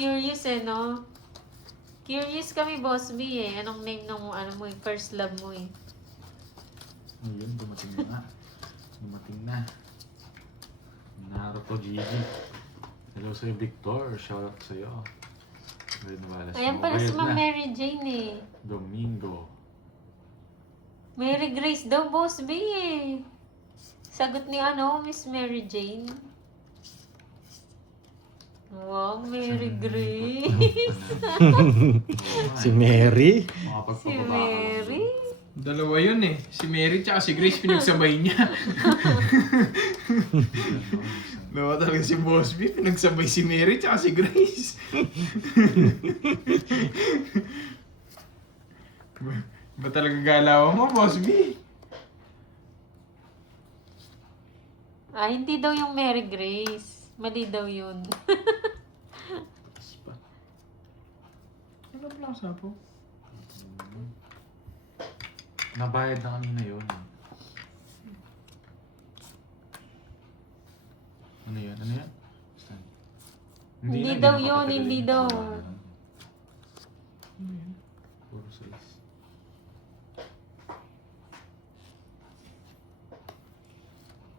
Curious eh, no? Curious kami, Boss B eh. Anong name ng ano mo, first love mo eh? Ayun, dumating na. Dumating na. Naruto Gigi. Hello sa'yo, Victor. Shoutout sa'yo. Ayan pala si Ma'am Mary Jane eh. Domingo. Mary Grace daw, Boss B eh. Sagot ni ano, Miss Mary Jane. Wow, Mary Grace. Si Mary? Si Mary. Dalawa yun eh. Si Mary tsaka si Grace pinagsabay niya. Dalawa talaga si Boss B, pinagsabay si Mary tsaka si Grace. Ba talaga galawan mo, Boss B? Ah, hindi daw yung Mary Grace. Mali daw yun. Ano pala sa po? Nabayad na kanina yun. Ano yun? Ano yun? Basta. Hindi na, daw na yun, papatagalin. hindi daw. Puro size.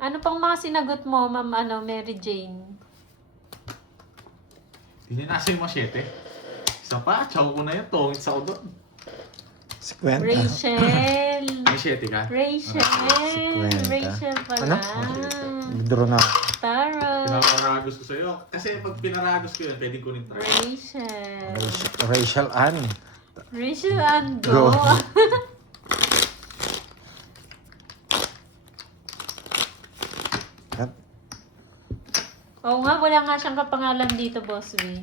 Ano pang mga sinagot mo, Ma'am ano, Mary Jane? Hindi na nasa yung machete. Isa pa, chow ko na yun. Tongits ako doon. 50. Rachel. Machete ka? Rachel. 50. Rachel pala. Withdraw na. Taro. Pinaparagos ko sa'yo. Kasi pag pinaragos ko yun, pwede kunin tayo. Rachel. Rachel Ann. Rachel and Go. go. Oo nga, wala nga siyang kapangalan dito, Boss B.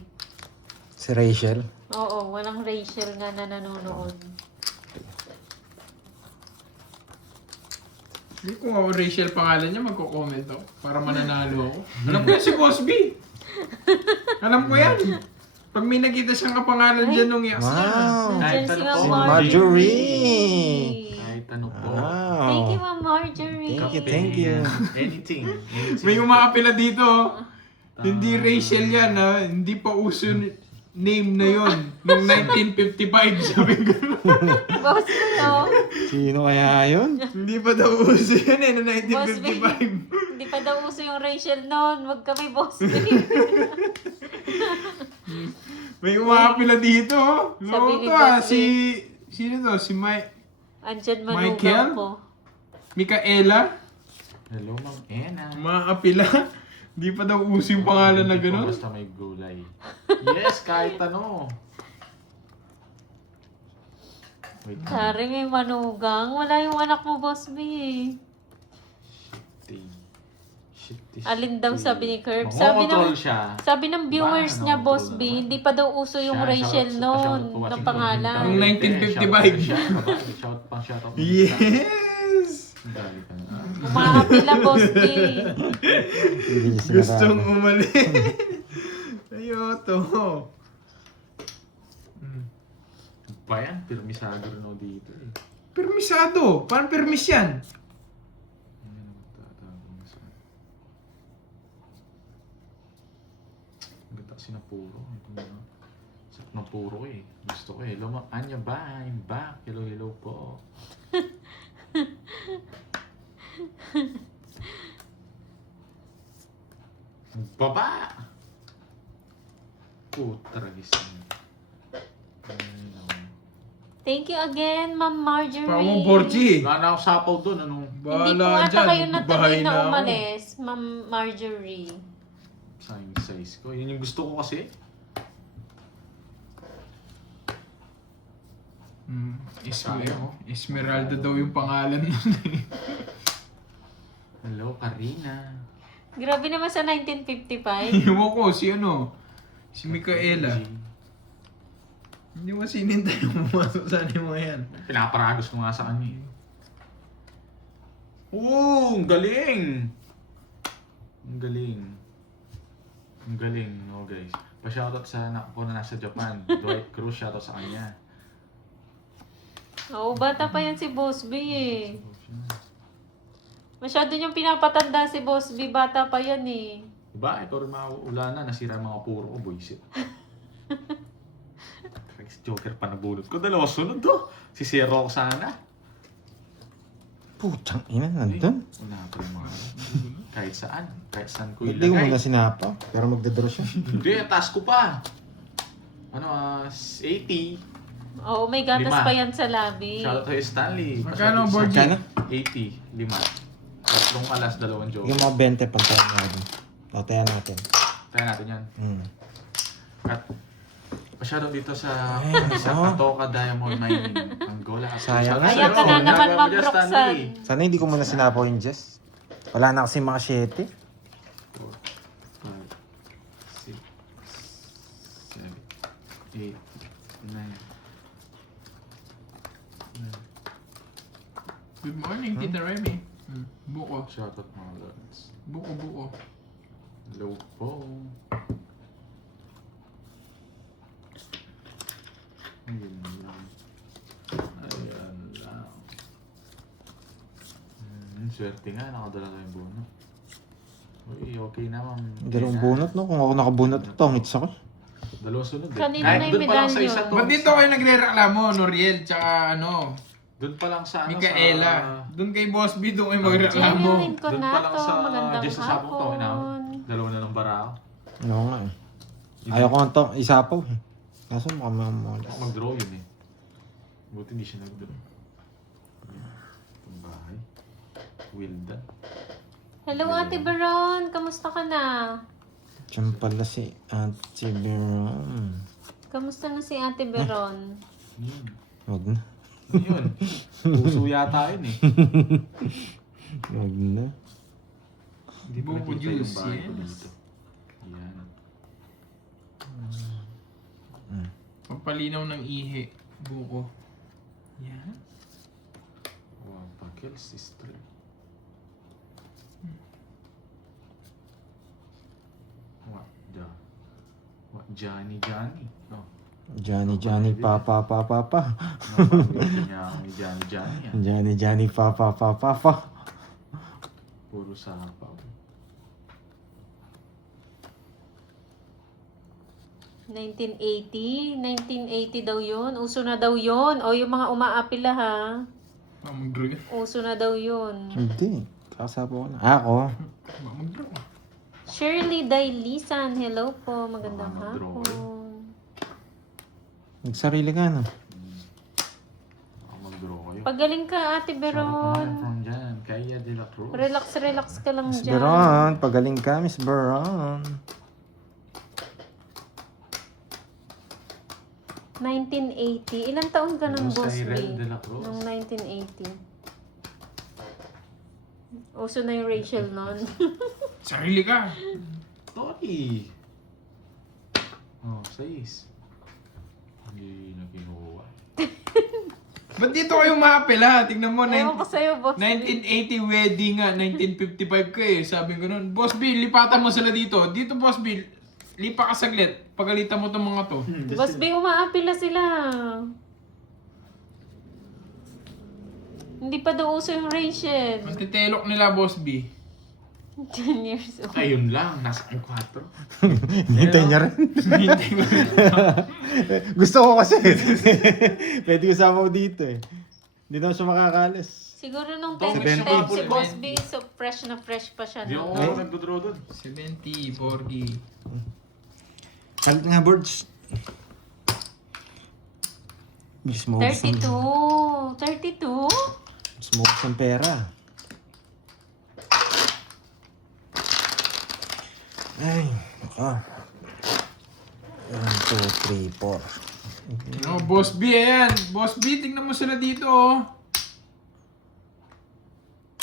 Si Rachel. Oo, walang Rachel nga na nanonood. Hindi kung ako Rachel pangalan niya, magko-comment ako para mananalo ako. Alam ko yan si Boss B. Alam ko yan. Pag may nakita siyang kapangalan dyan nung i-ask niya. Wow. Ay, Nandiyan si tanong Ma'am po. Marjorie. Kahit ano po. Wow. Thank you, Ma'am Marjorie. Thank you, thank you. Anything. May umaapila dito. Hindi Rachel yan ha. Hindi pa uso name na yon nung 1955. Sabi ko. Boss B, no? Sino kaya yun? Hindi pa daw uso yan eh, noong Boss B. 1955. Hindi pa daw uso yung Rachel noon. Wag kami, Boss B. May umaapila dito. Sabi Loko ni to ah. Boss B. Sino to? Si Andyan Michael? manugang ko. Micaela? Hello, Ma'am Ena. Umaapila? Hindi pa daw uso yung pangalan na Hindi po, gano'n. Basta may gulay. Yes, kahit ano. Wait. Kari, may manugang. Wala yung anak mo, Boss B. Alin daw sabi ni Curb? Makokontrol siya. Sabi ng viewers Ba, niya, ano, Boss control B, naman. hindi pa daw uso yung Siya, Rachel shoutout noon, po, ng watching pangalan. Yung 1955. Shoutout. Yes! Dali ka na. Umakapila, Boss B. Hindi niya Gustong sinasabi. umalis. Ayoto. Pa yan, pirmisado rin ako dito eh. Permisado. Parang permis yan. Ayun, magtatapong sa... Ang ganda kasi na puro. Ito na. Sarap ng puro eh. Gusto ko eh. Hello, Ma'am Anya ba? I'm back. Hello, hello po. Baba! Tragis niya. Thank you again, Ma'am Marjorie. Pa mo, Borgie. Wala na ako sapaw doon. Ano? Hindi po Bahala ata dyan. kayo natuloy Bahay na ako. umalis, Ma'am Marjorie. Sayang size ko. Yun yung gusto ko kasi. Esmeralda daw yung pangalan nun eh. Hello, Karina. Grabe naman sa 1955. Iwan ko, si ano? Si Micaela. Hindi mo sinintay yung pumasok sa animo yan. Pinaparagos ko nga sa kanya eh. Oo, ang galing! Ang galing. Ang galing, oh guys. Pa-shoutout sa anak ko na nasa Japan. Dwight Cruz, shoutout sa kanya. Oo, bata pa yan si Boss B eh. Masyado niyang pinapatanda si Boss B, bata pa yan eh. Diba? Ikaw rin mauulanan, nasira ang mga puro ko, boysit. Joker pa nabulot ko. Dalawa sunod to. Si Zero ako sana. Putang ina, nandun. Una pa yung mga kahit saan. Kahit saan ko Hindi ko ilagay. muna sinapa. Pero magdadraw siya. Hindi, taas ko pa. Ano, 80. Oo, may gatas 5. pa yan sa labi. Shoutout kay Stanley. Magkano, Pasok board sa Magkano? 80. 5. Tatlong alas, 2 joke. Yung mga 20 pantay natin. Tatayan natin. Tayo natin yan. At pasyado dito sa Ay, sa oh. Patoka Diamond Mining. Angola. Sayang. Kaya ka na naman, Ma'am Roxanne. Sana hindi ko muna sinapaw yung Jess. Wala na kasi mga 7. 4, 5, 6, 7, 8, 9. Good morning, Tita Remy. Buko. Shoutout mga lords. Buko. Hello po. Ayun lang. Ayan lang. Swerte nga, nakadala tayong bono. Uy, okay naman. Dalawang bunot, no? Kung ako nakabunot, tongits ako. Dalawa sunod eh. Kanina Kahit na yung doon pa lang sa medalyo. isa to. Ba't dito kayo nagre-reklamo, Noriel, tsaka Doon pa lang sa ano Micaela? Doon kay Boss B, doon kayo Genuine magreklamo. Genuine Doon pa lang Conato, sa magandang Jess sa Sabong to. hapon. Dalawa na ng barao. Oo nga eh. Ayaw ko nga to, isapaw eh. Kaso mukhang mamulas. Ako mag-draw yun eh. Buti hindi siya nag-draw. Itong bahay. Wilda. Hello, Ate Baron. Kamusta ka na? Diyan pala si Ate Beron. Kamusta na si Ate Baron? Yun. Wag na. Yun. Puso yata yun eh. Wag na. Hindi ko Buko nakita yung juice, bahay ko yes. dito. Yan. Pampalinaw ng ihi. Buko. Yan. Wow, Pakil sister. Johnny. No. Johnny, papa. Napakita niya kami Johnny. Ah. Johnny, papa. Puro sapaw. 1980 daw yun. Uso na daw yun. O yung mga umaapila ha. Mag-draw yan. Uso na daw yun. Hindi. Kakasapaw ko na. Ako. Mag-draw. Shirley Dailisan. Hello po. Magandang Mag-draw hapon. Nagsarili ka na. Ako mag-draw kayo. Pagaling ka, Ate Shoutout Beron. naman from dyan. Kaya de la Cruz. Relax ka lang Miss dyan. Beron. Pagaling ka, Miss Beron. 1980. Ilang taon ka ng Hello, Boss Cyril B? de la Cruz. Nung 1980. Uso na yung Rachel nun. Sarili ka. Sorry. Oh, 6. Hindi na kinuha. Ba't dito kayo maapela? Tingnan mo, Ewan ko sa'yo, Boss B. 1980 wedding nga, 1955 ka eh. Sabi ko nun, Boss B, lipatan mo sila dito. Dito, Boss B, lipa ka saglit. Pagalitan mo itong mga to. Boss B, umaapila sila. Hindi pa daw uso yung Rachel. Ang titelok nila, Boss B. 10 years old. Ayun lang, nasa 4. Hintay niya rin. Gusto ko kasi. Pwede ko sapaw dito eh. Hindi naman siya makakalis. Siguro nung Tom, 10 70. si Boss B, so fresh na fresh pa siya. Hindi No? ako nag-draw doon. 70, Borgie. Kalit nga, birds. Bilis mo. 32. Smoke ng pera. Ay, naka. 1, 2, 3, 4. No, Boss B, ayan. Boss B, tingnan mo sila dito, oh.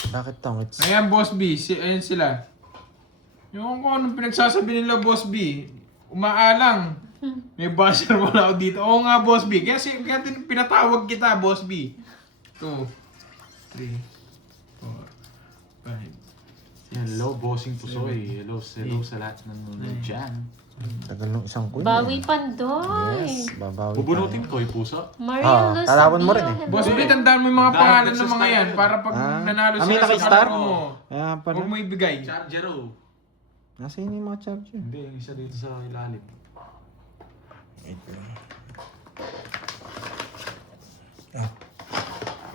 Bakit tongits? Ayan, Boss B. Ayan sila. Yung kung anong pinagsasabi nila, Boss B. Umaalang. May buzzer wala ako dito. Oo nga, Boss B. Kaya pinatawag kita, Boss B. 2, 3, 4, 5. Hello, bossing Pusoy. Hello sa lahat ng nanonood dyan. Tagal ng isang kuya. Bawi Pandoy. Yes, babawi Bubunutin tayo. ko yung puso. Mario Luz talawon mo Sabio, rin eh. hello. Boss B, tandaan mo yung mga Dahil pangalan ng mga nagsastar yan yun. para pag nanalo may sila sa naka-star? kalaro mo. Ayan pala. Huwag mo ibigay. Chargero. Nasa yun yung mga charger. Hindi, yung isa dito sa ilalim. Wait lang.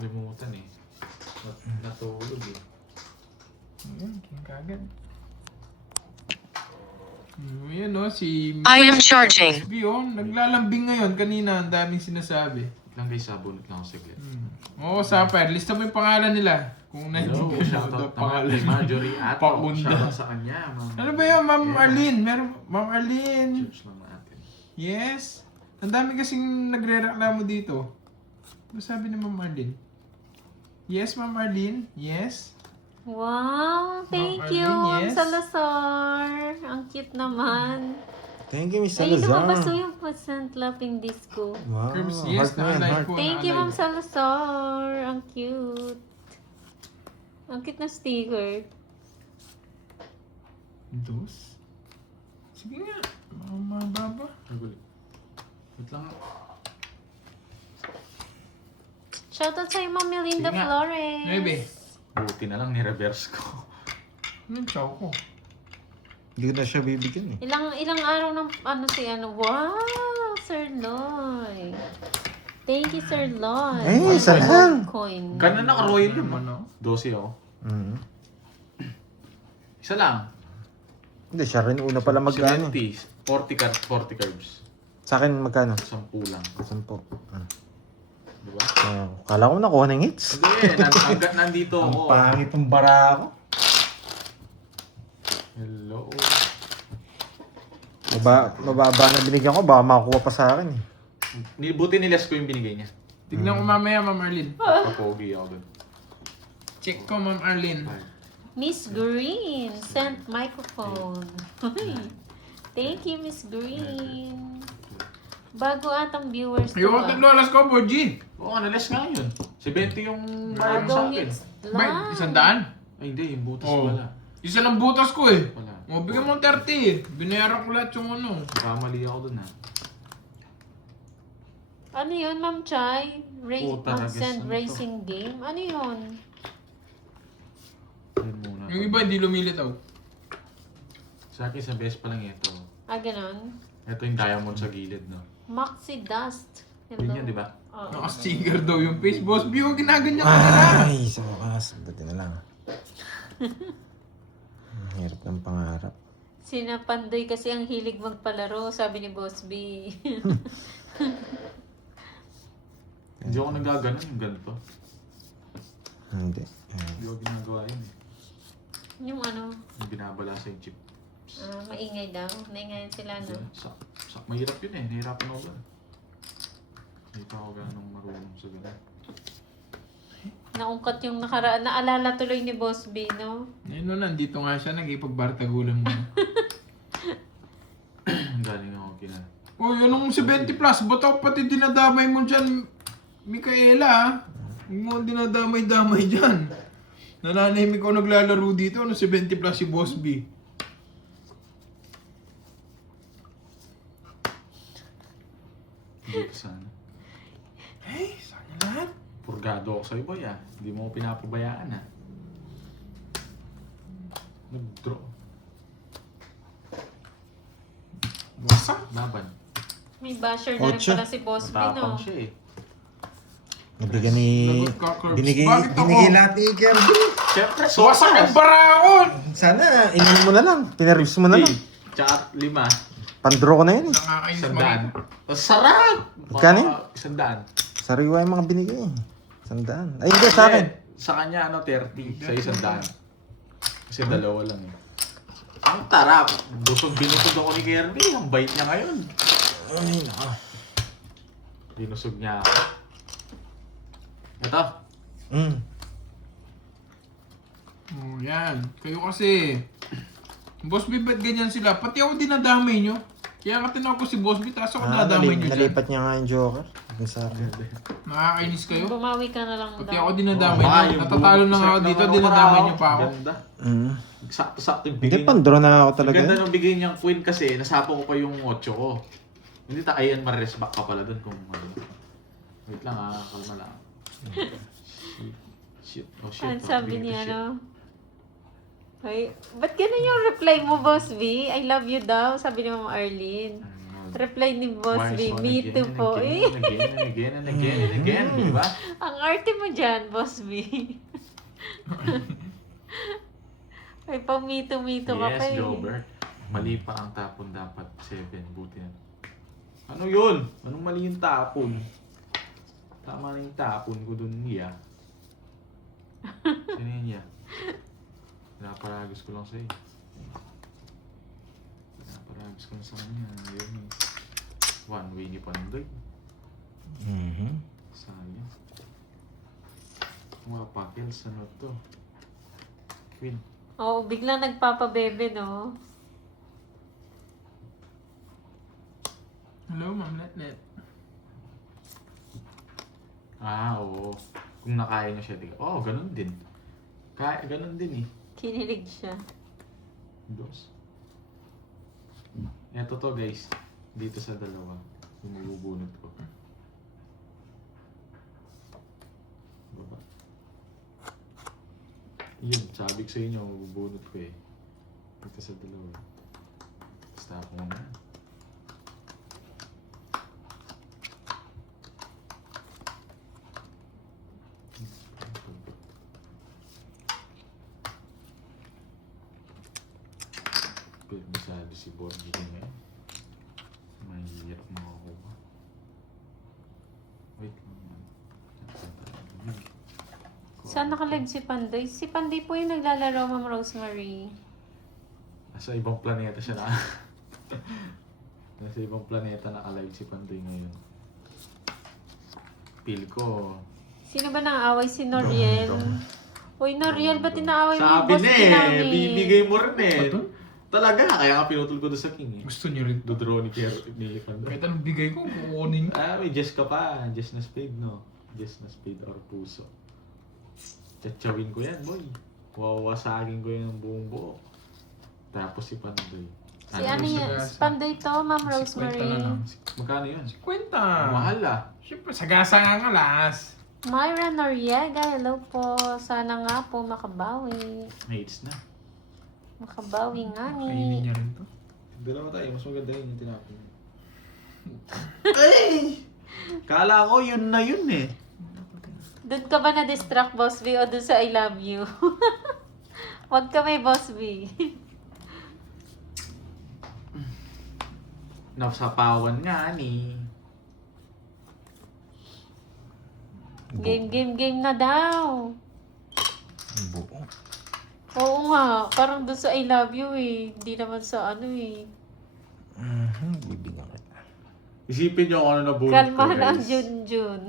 Limutan eh. Natulog eh. Ayan, kagad. Ayan o, si I am charging. B, oh, naglalambing ngayon. Kanina, ang daming sinasabi. Lang guys, sabunot lang ako saglit. Oo, Sapper, lista mo yung pangalan nila. Kung Hello, naintindihan mo shoutout ang pangalan ni Marjorie Ato. Pakunda. Shoutout sa kanya. Ano ba yun, Ma'am Arlene? Ma'am Arlene. Search lang natin. Yes. Ang dami kasing nagre-reklamo dito. Ano sabi ni Ma'am Arlene? Yes, Ma'am Arlene. Yes. Wow, thank Ma'am you, Arlene, Ma'am yes. Salazar. Ang cute naman. Thank you, Miss Ay, Salazar. lumabas po yung percent lapping disco. Wow, Curbs, yes, heart mo yan, na-alike heart. po. Thank you, Ma'am na-alike. Salazar. Ang cute. Ang cute na sticker. Dos? Sige nga. Mababa. Nagulit. Wait lang. Shoutout sa'yo, Ma'am Melinda Sige nga. Flores. Maybe. Buti na lang ni-reverse ko. Anong chow ko? Hindi ko na siya bibigyan eh. Ilang araw ng wow, Sir Loy. Thank you, Sir Loy. Ay, For isa the lang. gold coin. Ganda na ka-royal yun. Ano? 12 ako. Mhm. Isa lang. Hindi, siya rin una pala mag-ano. 70. 40 cards. Sa akin, magkano? 10 lang. 10. Diba? Kala ko nakuha ng hits. Hindi, hanggat nandito Ang ako. pangit ng bara ako. Hello. Mababa na binigyan ko, baka makakuha pa sa akin eh. Buti niles ko yung binigay niya. Tignan ko mamaya, Ma'am Arlene. Kapogi ako dun. Check ko, Ma'am Arlene. Miss Green sent microphone. Thank you, Miss Green. Bago atang viewers to. Ayoko tatlo alas ko, Boji. Oo, niles nga yun. 70 yung bayad mo sa Bago akin. hits Bay, lang. 100? Ay, hindi. Yung butas Oo. wala. Isa lang butas ko eh. Wala. O, bigyan mo ng 30. Binayaran ko lahat yung ano. Kamali ako dun ha. Ano yun, Ma'am Chai? Puta, Mag-send ano to? racing game? Ano yun? Yan muna. Yung iba hindi lumilitaw. Sa akin, sa best pa lang ito. Ah, ganon. Ito yung diamond sa gilid, no? Maxi Dust. Hello. Yun yun, di ba? Oo. Naka-sticker daw yung face. Boss B, huwag ginaganyan ka na. Ay, sa wakas. Buti na lang. Ang hirap ng pangarap. Sina Pandoy kasi ang hilig magpalaro, sabi ni Boss B. Hindi ako nagaganon yung ganito. Hindi. Hindi ko ginagawa yun eh. Yung ano, Yung binabala sa yung chip. maingay daw. Naingayan sila, no? Mahirap yun eh. Nahirapan ako ba? Hindi pa ako ganong marunong sa ganun. Naungkat yung nakaraan. Naalala tuloy ni Boss B, no? Ayun no, nandito nga siya, nag-ipagbartagulan mo. Galing ako kina. Oh, yun ang 70 plus. Ba't ako pati dinadamay mo dyan, Mikaela, ha? Huwag mo dinadamay-damay dyan. Nananahimik ako naglalaro dito, ano 70 plus si Boss B. Hindi ko sana. Hey, saan lahat? Purgado ako sa'yo boy ah. Hindi mo ako pinapabayaan ah. Nag-draw. Wasak. Laban. May basher na rin Ocho. pala si Boss B, Matapang no? siya eh. Nabigyan ni... Lagot ka, Curbs. Binigay, Bakit ako? binigay lahat ni Kirby. Siyempre, Wasak ang bara ako! Sana, inom mo na lang. Pinaribs mo na lang. Tsaka 5. Pandraw ko na yun eh. Nakakainis Sandaan. makita. Sarap! Magkano yun? Sandaan. Sariwa yung mga binigay. Sandaan. Ay, hindi sa akin. Sa kanya, 30. Sa sandaan. Kasi dalawa lang eh. Ang tarap! Binusog ako ni Kirby. Ang bait niya ngayon. Ay, naka. Binusog niya ako. Ito. Oh, yan. Kayo kasi. Boss B, ba't ganyan sila? Pati ako dinadamay nyo. Kaya ka tinawag ko si Boss B, taas ako dinadamay nyo dyan. Nalipat niya nga yung Joker. Yung sa akin. Nakakainis kayo. Bumawi ka na lang Pati daw. ako dinadamay Oo, nyo. yung Natatalo na nga ako bumagsak dito, ako dinadamay para nyo pa ako. Ganda. Mm. Sakto-sakto yung Hindi, bigay niya. pandraw na ako Ang talaga. ganda nung bigay niyang queen kasi nasapo ko pa yung 8 ko. Hindi ayan ma-rest back ka pala dun kung ano. Wait lang ah, kalma lang. Shit. Oh shit. Ang oh, sabi bigay niya, ko shit. ano? Ay, ba't ganun yung reply mo, Boss B? I love you daw, sabi ni Ma'am Arlene. Ano, Reply ni Boss Why B, so me again too and po. again and again and again and again and again, di ba? Ang arte mo dyan, Boss B. Ay, pang-mito-mito ka pa Yes, eh. Jobert. Mali pa ang tapon dapat 7. Buti na. Ano yun? Anong mali yung tapon? Tama na yung tapon ko dun niya. Sino yun niya? Pinaparagos ko lang sa'yo. Pinaparagos ko lang sa kanya. Yun. One way ni Pandoy. Sayang. Mga pakils, ano to? Queen. Oo, biglang nagpapabebe, no? Hello, Ma'am Letlet. Oo. Kung nakain na siya, ganun din. Ganun din eh. Kinilig siya. Dos. Eto to guys. Dito sa dalawa. Yung mabubunot ko. Baba. Yun, sabi ko sa inyo, mabubunot ko eh. Dito sa dalawa. Basta ako na. Pero masyado si Borgi din ngayon. Mahirap makakuha. Wait lang. Saan naka-live si Pandoy? Si Pandoy po yung naglalaro, Ma'am Rosemary. Nasa ibang planeta siya na. Nasa ibang planeta naka-live si Pandoy ngayon. Feel ko. Sino ba nang-aaway? Si Noriel? Uy, Noriel, ba't inaaway mo yung Sabi boss na namin? bibigay mo rin eh. Ito? Talaga, kaya nga pinutol ko doon sa King eh. Gusto niyo rin to. Dodraw ni Pandoy. Kahit anong bigay ko, kukunin ko. May Jess ka pa. Jess na spade, no? Jess na spade or puso. Tsatsawin ko yan, boy. Wawasagin ko yan ng buong buo. Tapos si Pandoy. Si ano yan? Si Pandoy to, Ma'am 50 Rosemary. na lang. Magkano yun? 50. Mahal ah. Siyempre, sagasa nga nga last. Myra Noriega, hello po. Sana nga po makabawi. Mates na. Makabawi nga Kainin ni. niya rin to. Dalawa tayo. Mas maganda yun yung tinapin. Ay! Kala ko yun na yun eh. Doon ka ba na-distract, Boss B, o doon sa I love you? Wag ka may Boss B. Nasapawan nga ni. Game na daw. Buo. Oo nga, parang doon sa I love you eh. Hindi naman sa ano eh. Bibigyan kita. Isipin nyo kung ano nabunot ko, Kalma lang, guys. Junjun.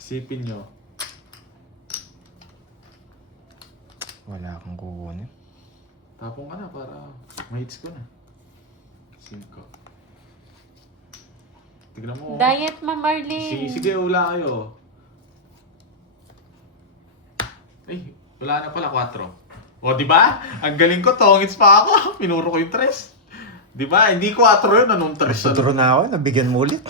Isipin nyo. Wala akong kukunin. Tapong ka na para ma-hits ko na. 5. Tignan mo. Diet, Ma'am Marlene. Sige, wala kayo. Ay, wala na pala 4. O, di ba? Ang galing ko, tongits pa ako. Pinuro ko yung 3. Di ba? Hindi 4 yun, anong 3? Tuturo na ako, nabigyan mo ulit.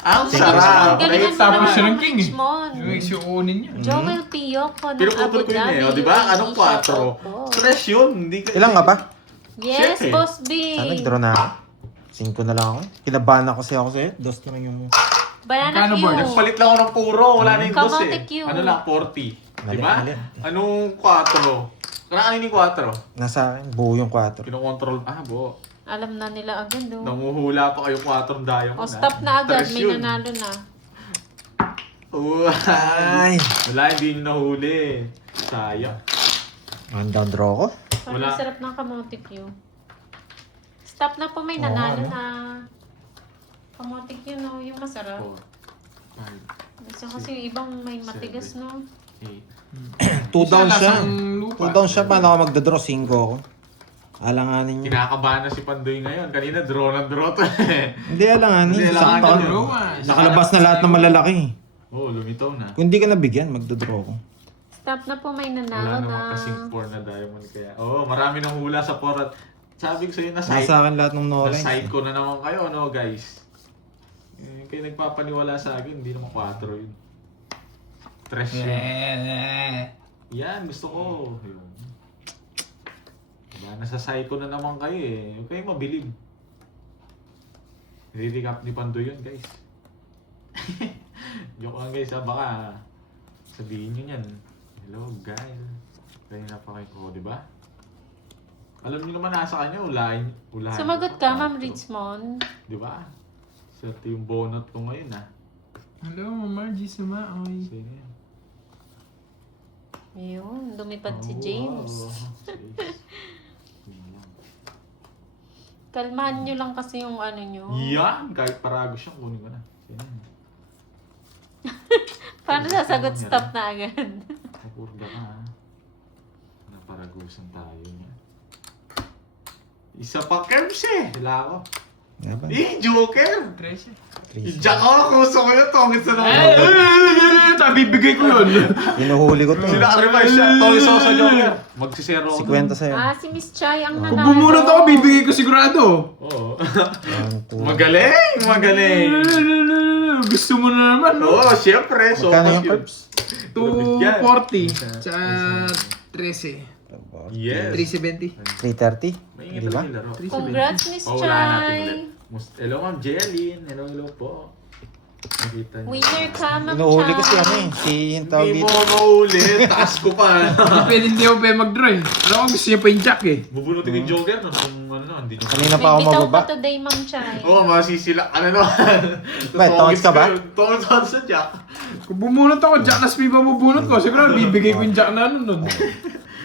Ang Sige, sarap! galingan Right? mo Tapos naman, siya ng king eh. Mon. Yung ex yung kunin niya. Joel Piyoko ng Pinuputol Abu ko yun Dhabi. eh. O, di ba? Anong Shout 4? out po. 3 yun. Hindi ka, Ilan nga ba? Yes, Siyempre. Boss B. Sana nagdraw na ako. 5 na lang ako. Kinabahan ako ako sa'yo. 2 na lang yung... Banana Magkano, Q. board? Nagpalit lang ako ng puro. Wala na yung Kamote 2 eh. Q. Ano lang, 40. Di ba? Mali. Anong 4? Kanaan yung 4? Nasa akin, buo yung 4. Kinokontrol. Buo. Alam na nila agad, no? Nanguhula pa kayo 4 diamond. O, stop na agad. 3 May yun. nanalo na. Ay! Ay! Wala, hindi nyo nahuli. Sayang. Ang down draw ko. Parang Wala. sarap ng kamote Q. Stop na po, may Oo, nanalo ano? na. Kamote Q, no? Yung masarap. 4, 5, Isa kasi yung ibang may matigas, no? 8. 2 down siya. Lasang lupa. 2 down siya. Paano ako magdadraw? 5 ako. Alanganin niya. Kinakabahan na si Pandoy ngayon. Kanina draw ng draw to eh. Hindi, alanganin. Hindi, Sakto alanganin ka. yun. Lumas. Nakalabas na lahat ng malalaki. Oo, lumitaw na. Kung hindi ka nabigyan, magdadraw ko. Stop na po, may Wala nanalo na. naman kasing 4 na diamond kaya. Oo, marami nang hula sa 4 at sabi ko sa'yo na Nasa akin lahat ng Norens. na-side ko na naman kayo, no guys? Kayo nagpapaniwala sa akin, hindi naman 4 yun. 3 yun. Yan, gusto ko. Yun. Diba, nasa psycho na naman kayo eh. Huwag kayong mabilib. Re-recap ni Pandoy yun, guys. Joke lang guys, baka sabihin nyo yan. Hello guys. Kanina pa kayo ko, di ba? Alam niyo naman nasa kanya, ulahin. Sumagot ka, Ma'am Richmond. Di ba? Swerte yung bonot ko ngayon ah. Hello, Margie Sumaoy. Sino yan? Ayun, lumipad si Oh, James. wow. Kalmahan nyo lang kasi yung ano nyo. Yan! Kahit paragos siyang kunin ko na. Sino yan? Paano sasagot stop na agad? Kapurga ka ha. Naparagusan tayo niya. Isa pa Kerbs eh! Wala ako. Nga ba? Joker! 13. I-jack ako! Kuso ko yun! Tongit sa Bibigay ko yun. Inuhuli ko to. Sina-revise siya. Tongit ako sa Joker. Magsisero ako. 50 sa'yo. Si Miss Chai ang Kung nanalo. bumunot ako, bibigay ko sigurado. Oo. 1, 2. Magaling! Magaling! Gusto mo na naman, no? Oo, syempre. So, Magkano yung curbs? 240 sa 13. Yes. 370. 330? Maingit Di ba? lang yung laro. Congrats, Miss Oh, wala natin Chai. ulit. Hello, Ma'am Jelly. Hello po. Nakita niyo. Winner ka, Ma'am Inuhuli ko si ano Chai. eh. Si yung tawag Hindi mo dito. mahuli. Taas ko pa. Hindi ako pwede mag-draw eh. Alam ko gusto niya pa yung jack eh. Bubunutin yung Joker nun kung ano, hindi nyo. Kanina pa May ako bitaw mababa. ka today, Ma'am Chai. Oo, masisila. Ano naman? Bakit, tongits ka ba? Tongits ka sa Jack. Kung bumunot ako, jack na speed pa bubunot ko. Siguro bibigay ko yung jack na ano nun.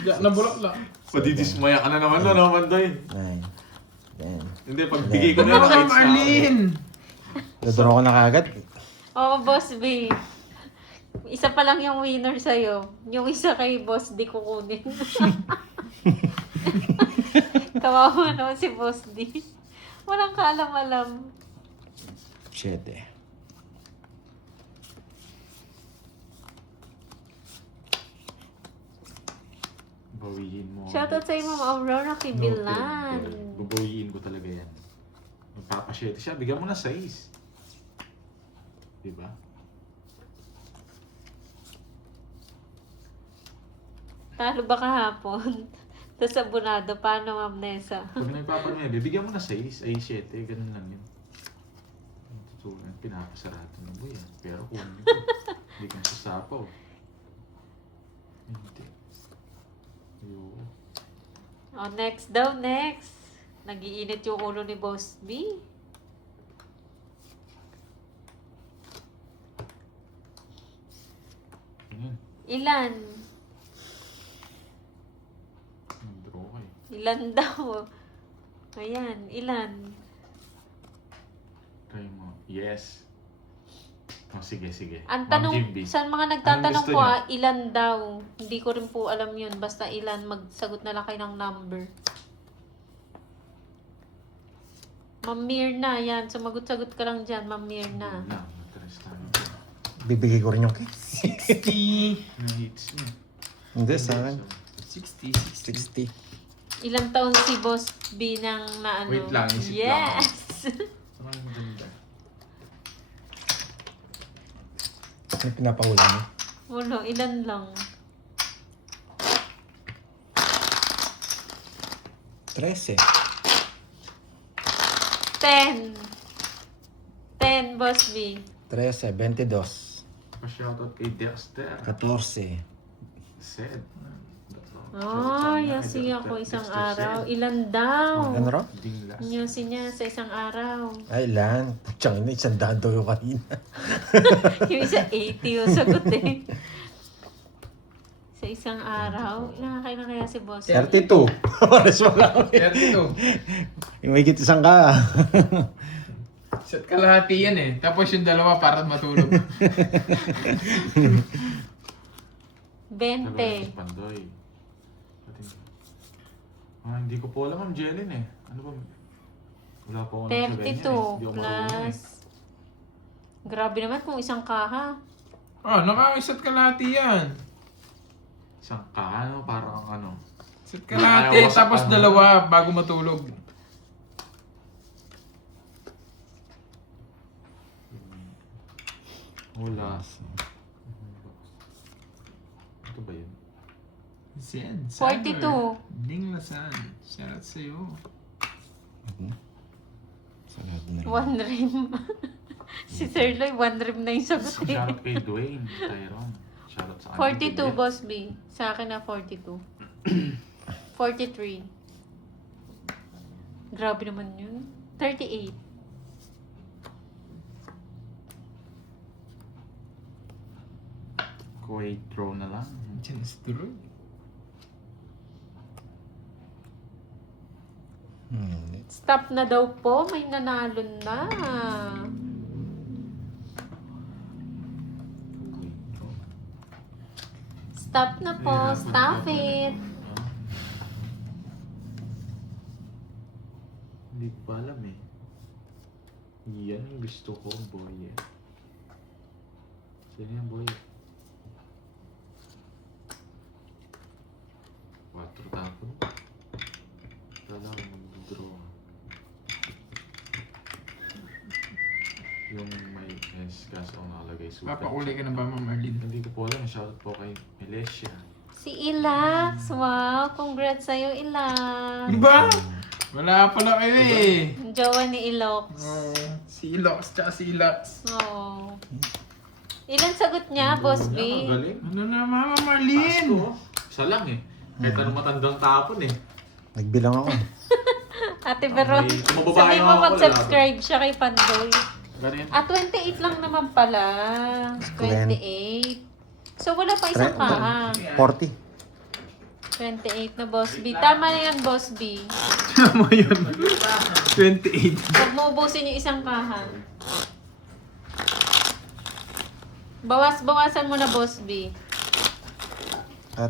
Jack na bulaklak. Padidismaya ka na naman doon, naman doon. 9. 10. Hindi, pagbigay ko na Ano yung ka, heights na. Marlene? Dodraw ko na kagad. Oo, Boss B. Isa pa lang yung winner sa'yo. Yung isa kay Boss D kukunin. Kawawa naman si Boss D. Walang kaalam-alam. 7. Bawiin mo. Shoutout sa'yo, Ma'am Aurora Kibilan. Babawiin ko talaga yan. Magpapasyete siya, bigyan mo na 6. Diba? Talo ba kahapon? Tapos abunado, paano, Ma'am Nessa? Pag nagpapanuwi, bigyan mo na 6, ay 7, ganun lang yun. Tutulan, pinapasarado na mo yan. Pero kung hindi ka sasapaw. Hindi. Yo. Oh, next daw, next. Nagiinit yung ulo ni Boss B. Ayan, Ilan? nag-draw ka eh. Ilan daw? Ayan, ilan? Try mo. Yes. Oh, sige, sige. Ang Ma'am tanong, Jimby. sa mga Anong nagtatanong gusto po niyo? ilan daw? Hindi ko rin po alam yun. Basta ilan, magsagot na lang kayo ng number. Ma'am Mirna, yan. Sumagot-sagot ka lang dyan, Ma'am Mirna. Na, matras tayo. Bibigay ko rin yung cake. 60. Na-hits niya. Hindi, sa akin. 60. 60. Ilang taon si Boss B ng na ano? Wait lang, isip lang. Yes! Saan ang maganda? May pinapahula niyo. Wala, ilan lang. 13. 10. 10, Boss B. 13. 22. Pa-shoutout kay Dexter. 14. Said. Ay, yasi ako isang araw. Ilan daw? Ano raw? Dinglas. Nyosi niya sa isang araw. Ay, lan. Putsang ina, 100 daw yung kanina. Yung isa 80 yung sagot eh. Sa isang araw. Nakakailan kaya si Boss? 32. Oras mo lang. 32. Yung higit isang ka. Set kalahati yan eh. Tapos yung dalawa para matulog. 20. Pandoy. Hindi ko po alam, Ma'am Jelin eh. Ano ba? Wala po ako nagsabihin yan eh. 32 Hindi ako marunong plus... Grabe naman kung isang kaha. Oh, naka-set kalahati yan. Isang ano, parang ano. Set kalahati, Ayaw, tapos ano? dalawa bago matulog. Wala. Ito ba yun? Zen, 42. Ding Lasan. Shoutout sa'yo. Sana One rim. Si Sir Loy, one rim na yung sagot eh. Shoutout kay Dwayne, Tyrone. Shoutout sa kanya. 42, Boss B. Sa akin na 42. 43. Grabe naman yun. 38. Kuwait throw na lang. Diyan is tuloy. Stop na daw po. May nanalo na. Kuwait throw. Stop na po. Stop it. Hindi ko pa alam eh. Yan yung gusto ko, boy eh. Sino yan, boy? 4 tapo. Kala ko mag-draw. Yung may S, kaso ang nakalagay super. Papauli ka na ba, Ma'am Arlene? Hindi ko po alam. Shoutout po kay Melessia. Si Ilax. Wow. Congrats sa'yo, Ilax. Ba? Wala pala kayo eh. Ang jowa ni Ilox. Oh, si Ilox tsaka si Ilax. Oh. Ilan sagot niya, Boss B? Galing. Ano na, Mama Taas Marlene? ko. Isa lang eh. Kahit anong matandang tapon eh. Nagbilang ako. Ate Veron, May- kung mababae sabi mo ako, mag-subscribe siya kay Pandoy. Ganyan. 28 lang naman pala. 28. So wala pa isang kaha. 40. 28 na Boss B. Tama na yan, Boss B. Tama yun. 28. Huwag mo ubusin yung isang kaha. Bawasan mo na, Boss B. At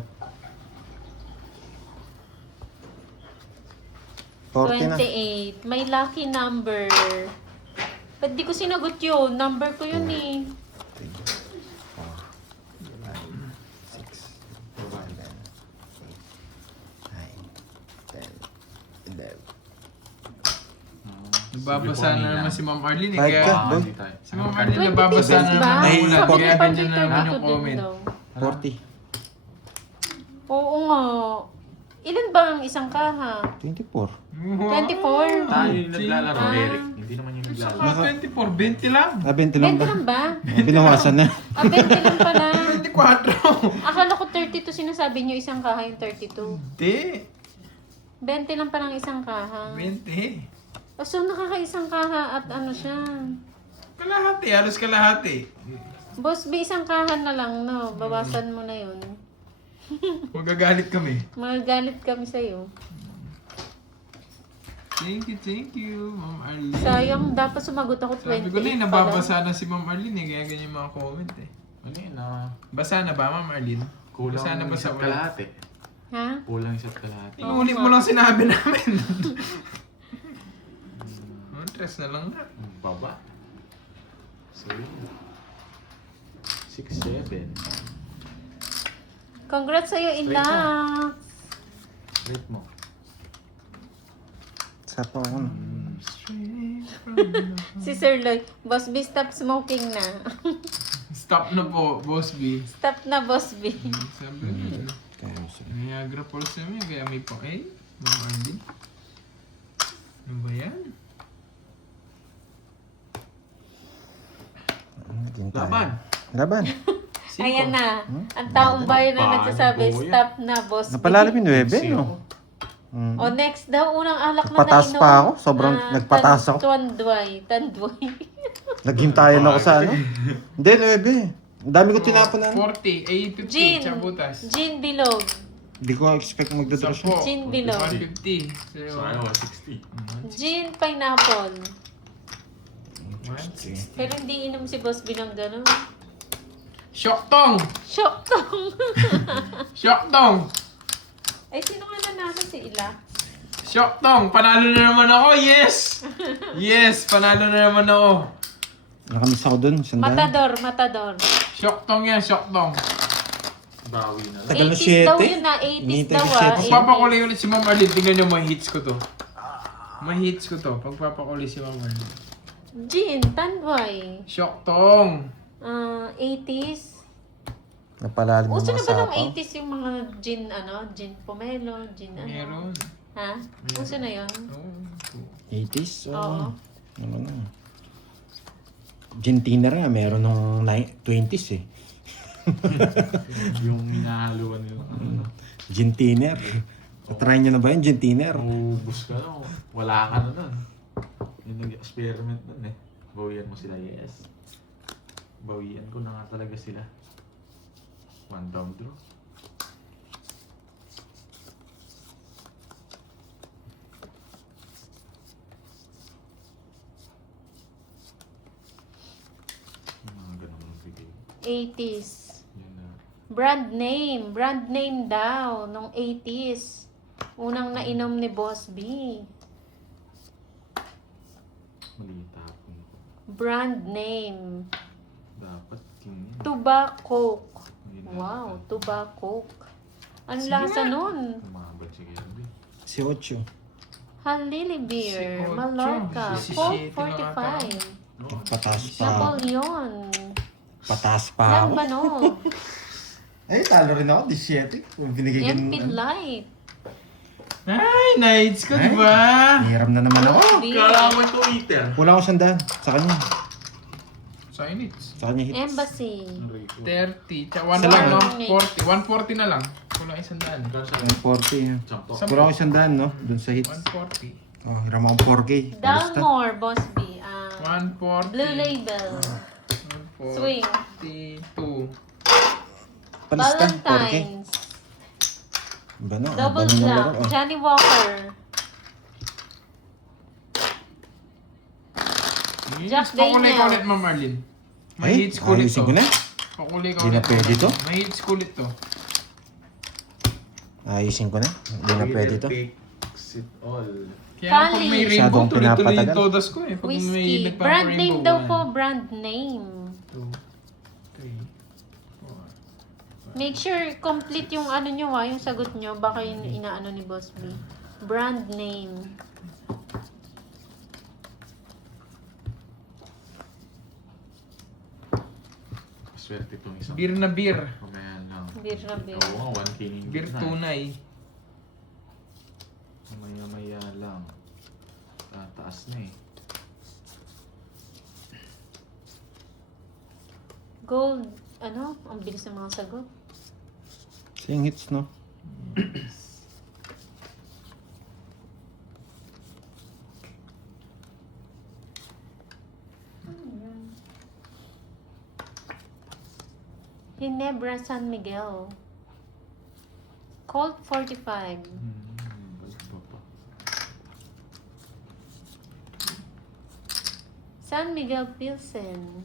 40 na. 28. May lucky number. Ba't di ko sinagot yun? Number ko yun eh. 11. Nababasa na naman si Ma'am Arlene eh. Kahit Kaya ka, boy. Hindi tayo. si Ma'am Arlene 20 nababasa pieces na ba? naman ng ulan. Sabi Kaya ni Pandoy nandiyan na naman 32 yung din comment. daw. 40. Oo nga. Ilan ba ang isang kaha? 24. 24? Tayo yung naglalaro, Ah. Eric. Hindi naman yung naglalaro. Saka 24, 20 lang. 20 lang 20 ba? lang ba? Binawasan na. 20 lang pala. 24. Akala ko 32 sinasabi niyo isang kaha yung 32. Hindi. 20 lang palang isang kaha. 20. O so nakakaisang kaha at ano siya. Kalahati, halos kalahati. Boss B, isang kaha na lang, no? Bawasan mo na yun. Magagalit kami. Magagalit kami sa'yo. Thank you, Ma'am Arlene. Sayang, dapat sumagot ako 28 Sabi ko na eh, pala. nababasa na si Ma'am Arlene eh, kaya ganyan yung mga comment eh. Ano yun ah? Basa na ba, Ma'am Arlene? Kulang Basa na ba sa isa't ulan? kalahati. Ha? Kulang isa't kalahati. Inulit mo lang sinabi namin. Stress na lang na. Ang baba. So, 6, 7. Congrats sa'yo, Straight Ilax. Rate mo. Sa pa ako. Si Sir Lloyd, Boss B, stop smoking na. Stop na po, Boss B. Stop na, Boss B. Sabi Kaya gusto. Niagara Falls namin, kaya may pang eh. Ma'am Arlene. Ano ba yan? Laban. Laban. Ayan na. Ang taong bayan na nagsasabi, Paano po yan? stop na, Boss B. Napalalim yung 9, no? Mm. O next daw, unang alak na Nagpataas nainom. pa ako. Sobrang nagpataas ako. Tandway. Naghintayan ako sa ano. Hindi, 9. Ang dami ko tinapon na. 40, 50, Gin. chabutas. Gin Bilog. Hindi ko expect magdodrush Sampo. na. Gin Bilog. 150. So, ano, 60. Gin Pineapple. 160. Pero hindi inom si Boss B ng gano'n. Shoktong! Shock tong. Shoktong! Ay, sino nga nanalo si Ila? Shoktong! Panalo na naman ako! Yes! Yes! Panalo na naman ako! Nakamiss ako dun. Sandaan. Matador. Shoktong yan, shoktong. Bawi na lang. Tagal na 80s daw 7. yun na, 80s Hinihintay daw ko ah. 7. Pagpapakulay ulit si Ma'am Arlene. Tingnan nyo, may hits ko to. May hits ko to. Pagpapakulay si Ma'am Arlene. Gin, Tandway. Shoktong! 80s. Napalalim ng Uso na mga ba ng sapaw. 80s yung mga gin, gin pomelo, gin ano? Meron. Ha? Uso na yun? Oh. 80s? Oo. Ano na. Gin thinner nga, meron nung 20s eh. Yung hinahaluan nila. Ano, Gin thinner. Try nyo na ba yun, gin thinner? ubus ka na. Wala ka na nun. Yung nag-experiment nun eh. Bawian mo sila, yes. Bawian ko na nga talaga sila. One down draw. Yung mga ganun ang bigay. 80s. Yun na. Brand name daw, nung 80s. Unang nainom ni Boss B. Mali tapon ko. Brand name. Dapat king yan. Tobacco. Hindi na- Wow, tobacco. Ano Sige lasa nga. nun? Umabot si Kirby. Si Ocho. Halili beer, Si Ocho. Mallorca, Si Colt Siete na 45, No, Patas pa. Napoleon, Patas pa ako. Lambano, Ay, talo rin ako. 17. Binigay ko MP Light, Ay, nights ko, Ay. diba? Hiram na naman ako. beer, kalaman ko eater. Kulang ko 100 sa kanya. Sa inits. Sa kanya hits. Embassy, 30. Tsaka Isa lang. 140. 140 na lang. Kulang 100. 140. Sampo. Kulang ko 100, no? Dun sa hits. 140. Oh, hiram akong 4K. Basta. Dalmore, Boss B, 140. Blue Label, Swing, 42. Palista, 4K. Valentine's, Ba no? Double Abalo ng Black, laro, oh. Johnny Walker, Jack Pakulay ka Daniel. ulit, Ma'am Marlene. May Ay, hits ko ulit ayusin to. ko na. Pakulay ka Di na ulit. pwede to? May hits ko ulit to. Ayusin ko na. Hindi na pwede to. Fix it all. Kaya pag Kali. may rainbow, Masyadong tuloy-tuloy yung pinapatagal. todas ko eh. Pag may Whiskey, brand name nagpapa-rainbow, daw one, po, brand name. 2, 3, 4. Make sure complete yung ano nyo yung sagot nyo. Baka yung inaano ni Boss B. Brand name. Swerte itong isang. Beer na beer. Mamaya lang. Beer na beer. Oo nga, 1K na yung Beer gitna. tunay. Mamaya-maya lang. Tataas na eh. Gold, ano? Ang bilis ng mga sagot. Same hits, no? Ginebra San Miguel. Colt 45. Balik ba pa? San Miguel Pilsen.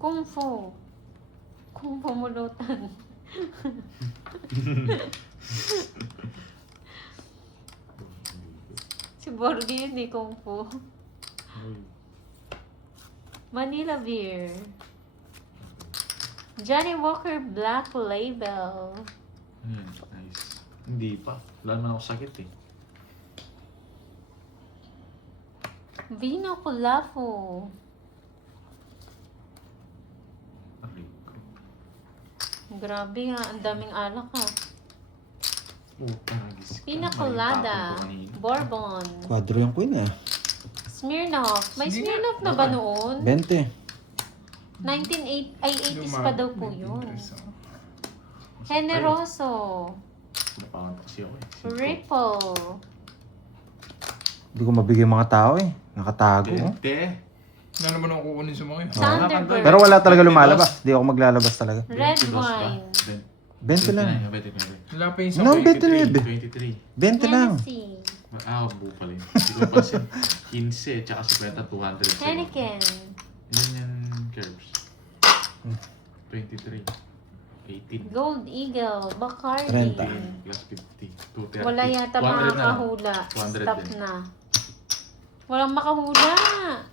Kung Fu. Kung Fu Mulutan. Si Borgi yun Kung Fu. Uy. Manila Beer. Johnny Walker Black Label. Ayan, nice. Hindi pa. Wala naman ako sakit eh. Vino Colafu. Aray ko. Grabe nga, ang daming alak ha. Taragis ka. Pina Mali Colada. tapon ko kanina. Bourbon. Quadro yung queen, ah. Smirnoff. May Sige nga. Smirnoff na ba noon? 20. 80s pa daw po yun. Interest, oh. Generoso. Napangantok siya ako eh. Ripple. Hindi ko mabigay yung mga tao eh. Nakatago. Oh. Tente. Ano naman ako kukunin sa mga yun? Thunderbird. Pero wala talaga lumalabas. Hindi ako maglalabas talaga. Red 22 ba? wine. 20 lang. 29. Wala pa yung sa No, mga- 29. 23. 20 lang. Hennessy. Buo pala yun. Hindi ko pansin. 15 tsaka 50, 200. Heineken. Yan yan, Curbs. 23. 18. Gold Eagle. Bacardi. 30. Plus 50. 230. Wala yata 200 na lang. makakahula. 200 Stop din. na. Walang makahula.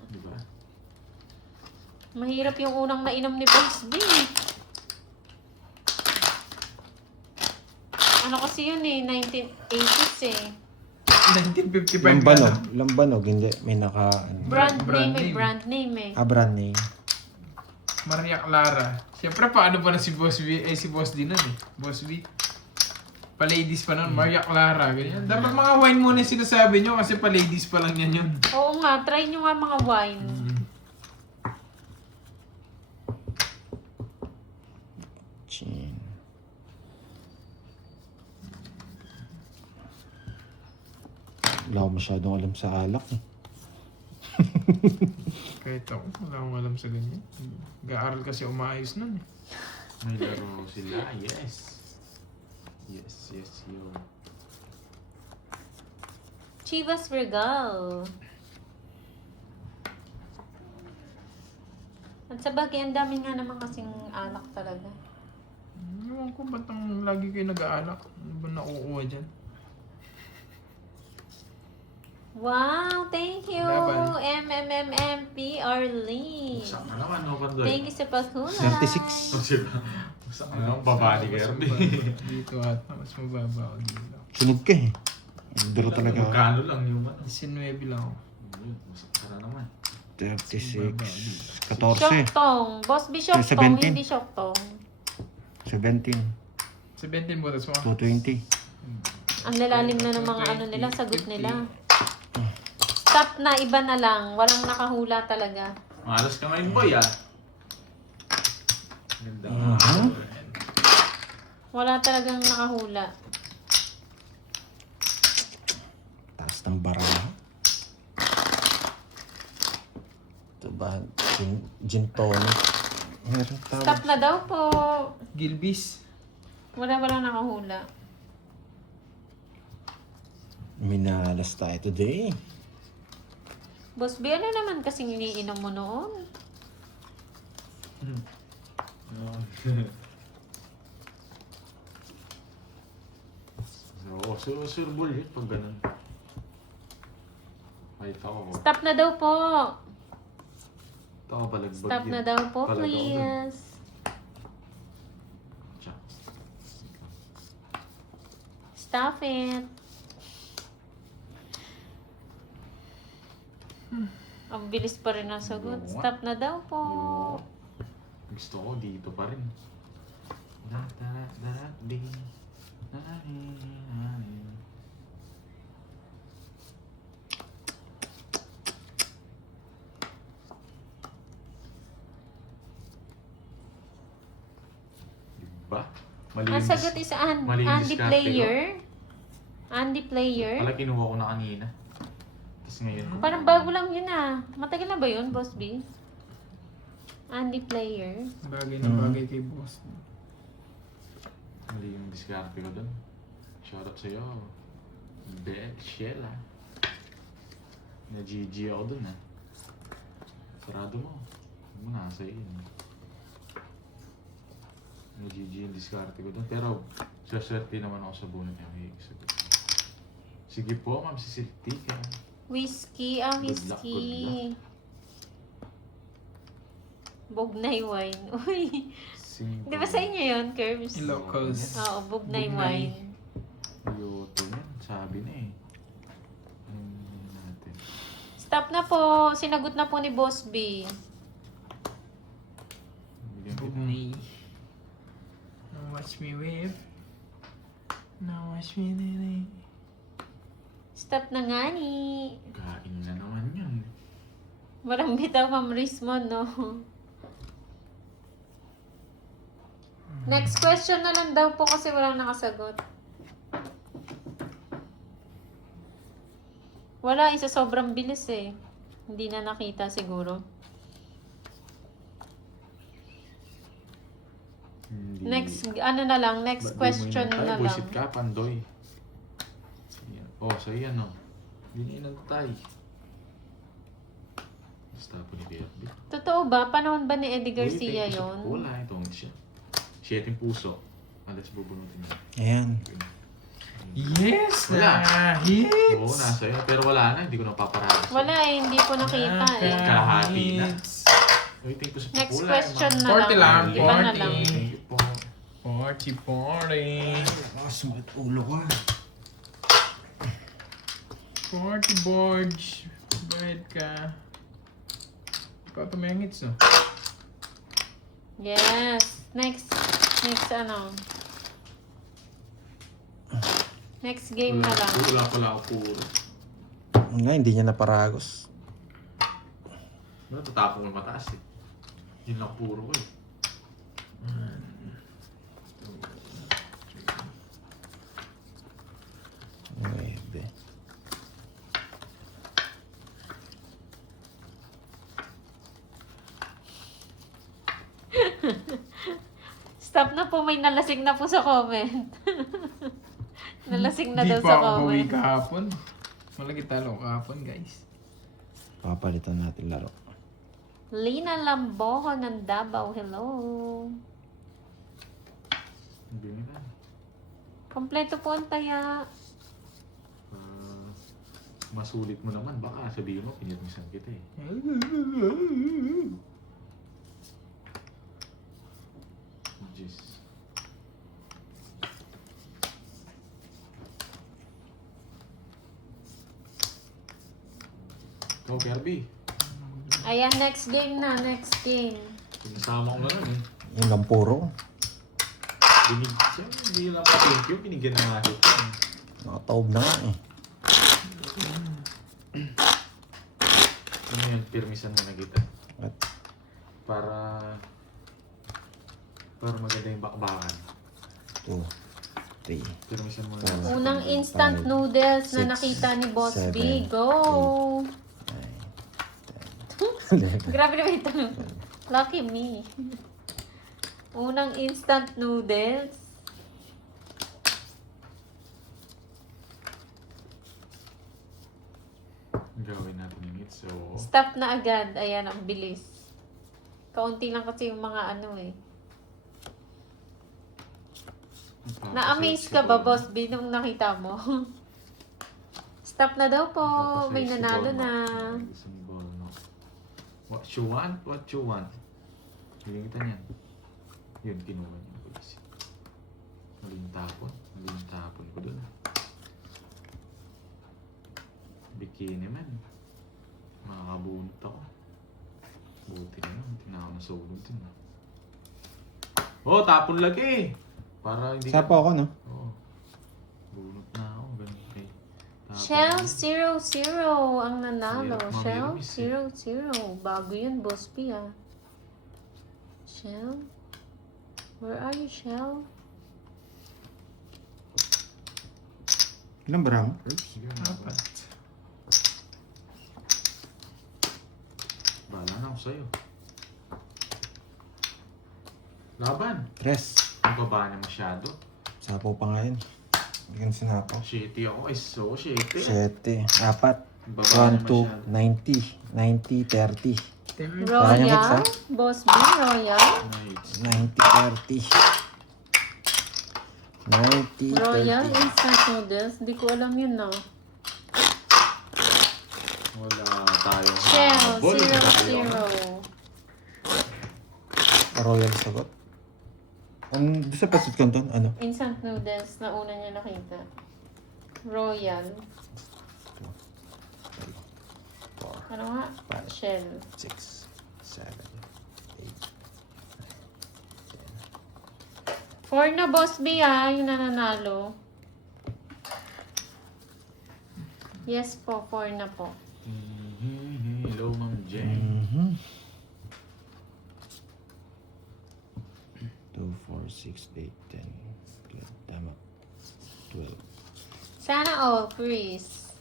Di ba? Mahirap yung unang nainom ni Boss B. Ano kasi yun 1980s 1955 Lambanog. ka na. Lambanog. Hindi. May naka... Brand Brand name name. brand name Brand name. Maria Clara. Siyempre, paano pa na si Boss B? Si Boss D nun eh. Boss B. Pa-ladies pa nun, Maria Clara, ganyan. Dapat mga wine muna yung sinasabi nyo kasi pa-ladies pa lang yan yun. Oo nga, try nyo nga mga wine. Chin. Wala ako masyadong alam sa alak eh. Kahit ako, wala akong alam sa ganyan. Gaaral kasi umaayos nun eh. May laro sila. Yes. Yes, yun. Chivas Regal. At sa bagay, ang dami nga naman kasing alak talaga. Ewan ko, ba't ang lagi kayo nag-aalak? Ano ba nakukuha dyan? Wow, thank you, Laban. MMMMP Arlene. Saan ka naman, no, Pandoy? Thank you sa paghula. 36. Oh, siya ba? Saan ka naman, babali ka rin. Dito at mas mababa ako dito. Sunog ka eh. Duro talaga ako. Magkano lang yung ano? 19 lang ako. Yun, masak ka na naman. 36. Shoktong. 14. Boss B Shoktong, 17. hindi Shoktong. 17. 17 butas mo. 220. Ang lalalim na ng mga ano nila, sagot nila. Stop na, iba na lang. Walang nakahula talaga. Malas ka ngayon, boy, ah. Ganda. Wala talagang nakahula. Taas ng baraha. Ito ba? Gin tonic. Meron tawag. Stop na daw po. Gilbis. Walang nakahula. Minalas tayo today. Boss B, ano naman kasing iniinom mo noon? Surbol yun pag ganun. Ay, tao ko. Stop na daw po. Tao balagbag Stop yun. na daw po, Talaga ako dun. please. Tiyan. Stop it. Ang bilis pa rin ang sagot. Stop na daw po. Gusto ko dito pa rin. Di. Diba? Ang sagot is malinis Andy diskarte Player. Andy Player. Pala kinuha ko na kanina. Tapos ngayon. Parang bago lang yun ah. Matagal na ba yun, Boss B? Andy Player. Bagay na bagay kay boss. Mali yung diskarte ko doon. Shoutout sa'yo. Shell ah. Na-GG ako doon ah. Sarado mo. Huwag mo nasa yun. Na-GG yung diskarte ko doon. Pero, swerte naman ako sa bunot niya. Sige po, Ma'am Cecilia. Whiskey. Good luck, Whiskey. Bognay wine. Uy. Di ba sa inyo yun, Curbs? Ilocos. Oo, Bognay Bognay. wine. Yoto yan. Sabi na eh. Natin. Stop na po. Sinagot na po ni Boss B. Bigyan kita. Bugnay. Now watch me wave. Now watch me nene. Stop na nga ni. Kain na naman yun. Walang bitaw, Ma'am Rismon, no? Next question na lang daw po kasi walang nakasagot. Wala, isa sobrang bilis eh. Hindi na nakita siguro. Hindi. Next, ano na lang, next question na lang. Buisit ka, Pandoy. Oh, so yan oh. Hindi na inantay. Basta po ni BFB. Totoo ba? Panahon ba ni Eddie Garcia yon? Wala, ito siya. Siya yung puso. Alas bubunutin niya. Ayan. Yes! Wala. Hits! Oo, nasa yun. Pero wala na, hindi ko napaparada. Wala eh, hindi ko nakita eh. Kalahati na. Hits. Waiting ko sa Next pupula. question na 40 lang, lang. Iba na 40. lang. Thank you po. 40. Sumat ulo ko. 40 boards. Bayad ka. Ikaw tumengits, no? Yes. Next ano. Next game na lang. Wala pala ako puro. Nga, hindi niya naparagos. Tatapong ko mataas eh. Yun lang puro ko eh. Nuebe. Stop na po, may nalasing na po sa comment. Nalasing na Di daw pa sa ako bawi comment. kahapon. Malaki talo kahapon, guys. Papalitan natin laro. Lina Lamboho ng Davao, hello. Hindi na. Kompleto po ang taya. Masulit mo naman. Baka sabihin mo, pinirmisan kita eh. Jeez. Ikaw, Kirby. Ayan, next game na, next game. Sinasama ko na nun eh. Yung lang puro. Siya, hindi lang pa thank you. Binigyan na nga kita. Nakataob na nga eh. Ano yan, pirmisan mo na kita. At Para maganda yung bakbakan. 2, 3, Pirmisan mo na. Tama. Unang instant noodles na Six, nakita ni Boss B. seven, Go! 11. Grabe naman ito. Lucky me. Unang instant noodles. Gawin natin yung it. So, Stop na agad. Ayan, ang bilis. Kaunti lang kasi yung mga ano eh. Na-amaze ka ba, Boss B, nung nakita mo? Stop na daw po. May nanalo na. What you want? What you want? Hindi kita niyan. Yun, kinuha niya. Maling tapon. Maling tapon ko dun. Bikini man. Makakabunot ako. Buti na lang. Hindi na ako nasulog dun. Oh, tapon lagi! Para hindi Sapa ako, no? Oo. Bunot na ako. Ganun kay. Tapon. Shell 0-0 ang nanalo. Hirap Shell mamilis 0-0. Bago yun, Boss B ah. Shell? Where are you, Shell? Ilang barang? Sige, Apat. Bahala na ako sa'yo. Laban! 3. Ang baba niya masyado. Sapaw pa nga yun. Hindi ka na sinapaw. Shitty ako. Ay, so shitty. 7. 4. Ang baba 1, niya 2, 90. 90, 30. Royal? hits, ah. Boss B, Royal? Nice. 90, 30. 90, Royal 30. instant noodles? Hindi ko alam yun na. Wala tayong Shell habol. Tayo. 0-0. Royal sagot. Doon sa Pasit Canton, ano? Instant noodles na una niya nakita. Royal. 4, Ano nga? Five. Shell. 6, 7, 8. 4 na, Boss B ah, yung nananalo. Yes po, 4 na po. Hello, Ma'am Jen. 2, 4, 6, 8, 10. Good. Tama. 12. Sana all, Chris.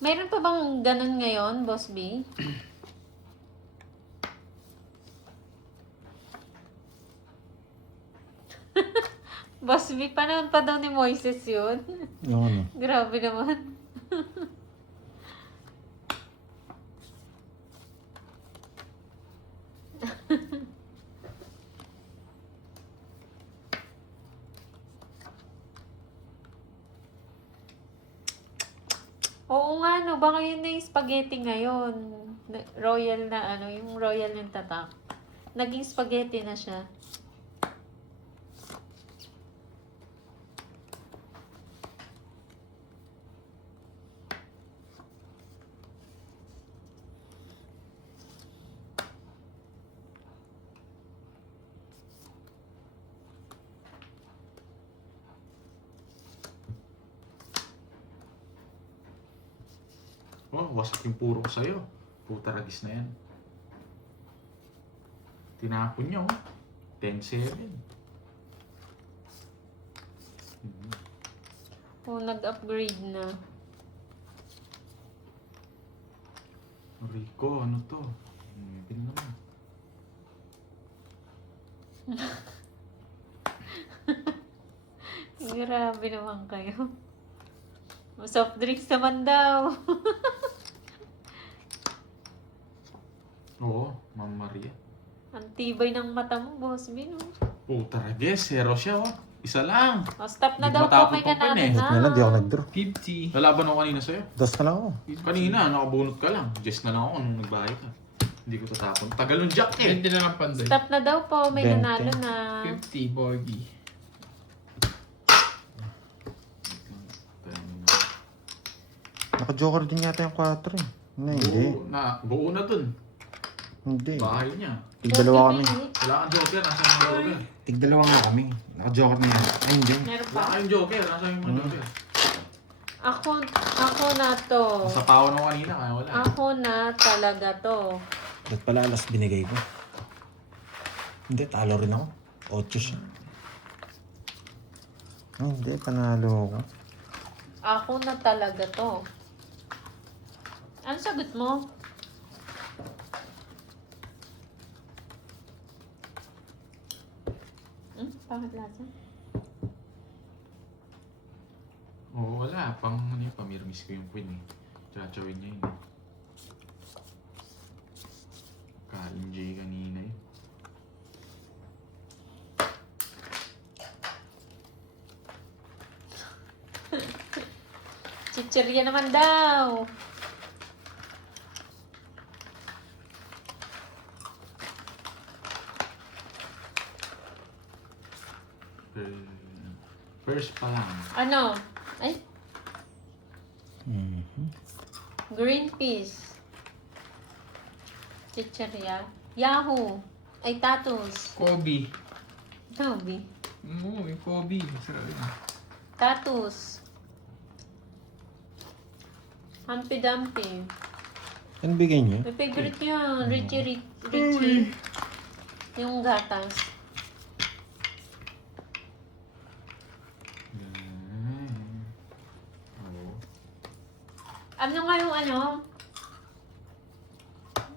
Mayroon pa bang ganun ngayon, Boss B? Boss B, panahon pa daw ni Moises yun. Yung ano? Grabe naman. Oo nga, no. Baka yun na yung spaghetti ngayon. Royal na ano, yung royal yung tatak. Naging spaghetti na siya. Oh, wasak yung puro ko sa'yo. Puta ragis na yan. Tinapon niya, oh. 10-7. Oh, nag-upgrade na. Rico, ano to? Pin naman. Grabe naman kayo. Soft drinks naman daw. Oo, Ma'am Maria. Ang tibay ng mata mo, Boss Bin. Oh. Puta ragis, zero siya, oh. Isa lang. Oh, stop na Di daw matapos po kay pa pa Kanado eh. na. Na lang, di ako nag-draw. 50. Lalaban ako kanina sa'yo. Das na lang ako. Kanina, nakabunot ka lang. Just na lang ako nung nagbayad ka. Hindi ko tatapon. Tagal ng jack eh. 20 na lang pandoy. Stop na daw po, may 20. nanalo na. 50, Borgie. Naka-joker din yata yung 4 eh. Hindi. Buo na dun. Hindi. Bahay niya. Tig-dalawa kami. Wala kang joker. Nasaan yung joker? Tig-dalawa nga kami. Naka-joker na yan. Ay, hindi. Meron Wala pa. kang joker. Nasaan yung mga joker? Ako na to. Sa pawan mo kanina, kaya wala. Ako na talaga to. Ba't pala alas binigay ko? Hindi, talo rin ako. 8 siya. Ay, hindi, panalo ako. Ako na talaga to. Ano sagot mo? Pangit lasa? Oo, wala. Ano yung pamirmis ko yung queen eh. Tsachawin niya yun eh. Kain J kanina yun. Chichirya naman daw. First pa lang. Ano? Ay, Mhm. green peas. Chichirya. Yahoo. Ay, tatus. Kobe. Toby. Oo, yung Kobe. Masarap yun. Tatus. Humpy Dumpy. Ano bigay niyo? May favorite yun. Richie. Yung gatas. Oo. Ano nga yung ano?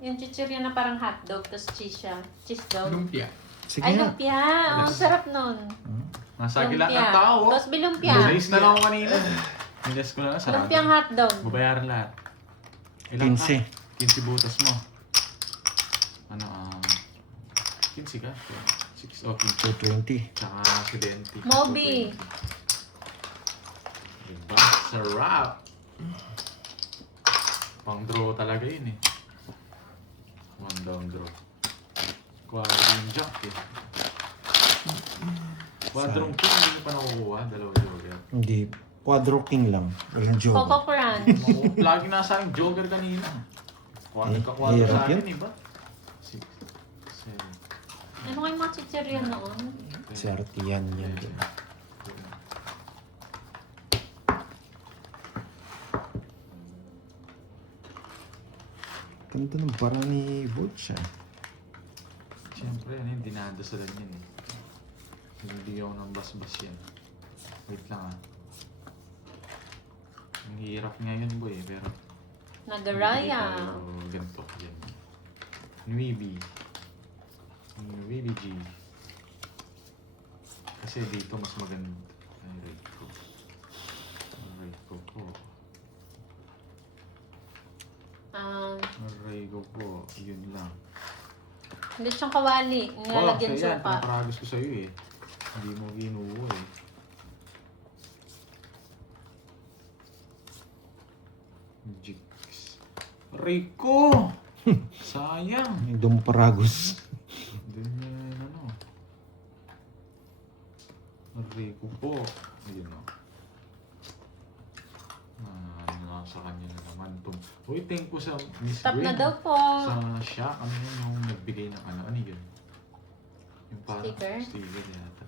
Yung chichirya na parang hotdog, tapos cheese siya. Cheese dog. Lumpia. Sige Ay, nga. lumpia. Oh, ang sarap nun. Nasa gila ng tao. Tapos bilumpia. Size na lang ako kanina. Minus ko na lang. Sarado. Lumpiang hotdog. Babayaran lahat. 15. 15 butas mo. Ano, 15 ka? 6, oh, 15. 220. Tsaka 70. Moby. Diba? Sarap! Pang draw talaga yun eh. One down draw. Quadro yung jack eh. Quadro king, hindi nyo pa nakukuha. Dalawang joker. Hindi. Quadro king lang. Walang Coco joker. Crunch. Lagi nasa akin joker kanina. Eh, Nagka-quadro hirap sa akin yun. eh ba? 6, 7, Ano kayong mga chichirya noon? Swerte yan yan. din. Ganda ng bara ni Butch ah. Siyempre, ano yun, dinadasalan yan eh. Hindi ako ng bas-bas yan. Wait lang ah. Ang hirap ngayon boy, pero... Nagaraya. hindi tayo ganito, yan. Nuibi. Nuibi G. Kasi dito mas maganda. Ay, rate ko. Rate ko po. Aray ko po, yun lang. Hindi siyang kawali. Nilalagyan kaya suka. pinaparagos ko sa'yo eh. Hindi mo ginuha eh. Jigs. Aray ko! Sayang! Yung Dumparagos. Doon yan, ano. Aray ko po. Ayun o. Nasa kanya na naman itong... Uy, thank you sa Miss Stop Green. na daw po. Sa siya, ano yun yung nagbigay ng ano yun? Yung parang Sticker? sticker yata.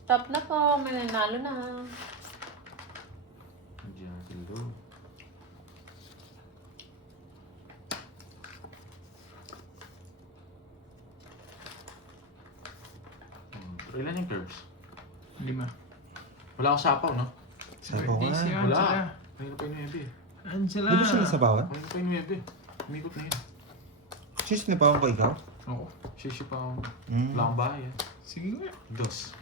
Stop na po. May nanalo na. Jackal do. Ilan yung curves? 5. Wala akong sapaw, no? Sabaw Birthday si ka. Wala. Angela. Kanina pa yung 9 eh. Angela. Di ba siya nasabawan? Kanina pa yung 9 eh. Umikot na yun. Sis, napawan ko ikaw? Oo. Shishi pa ako. Hmm. Wala akong bahay eh. Sige nga. Dos.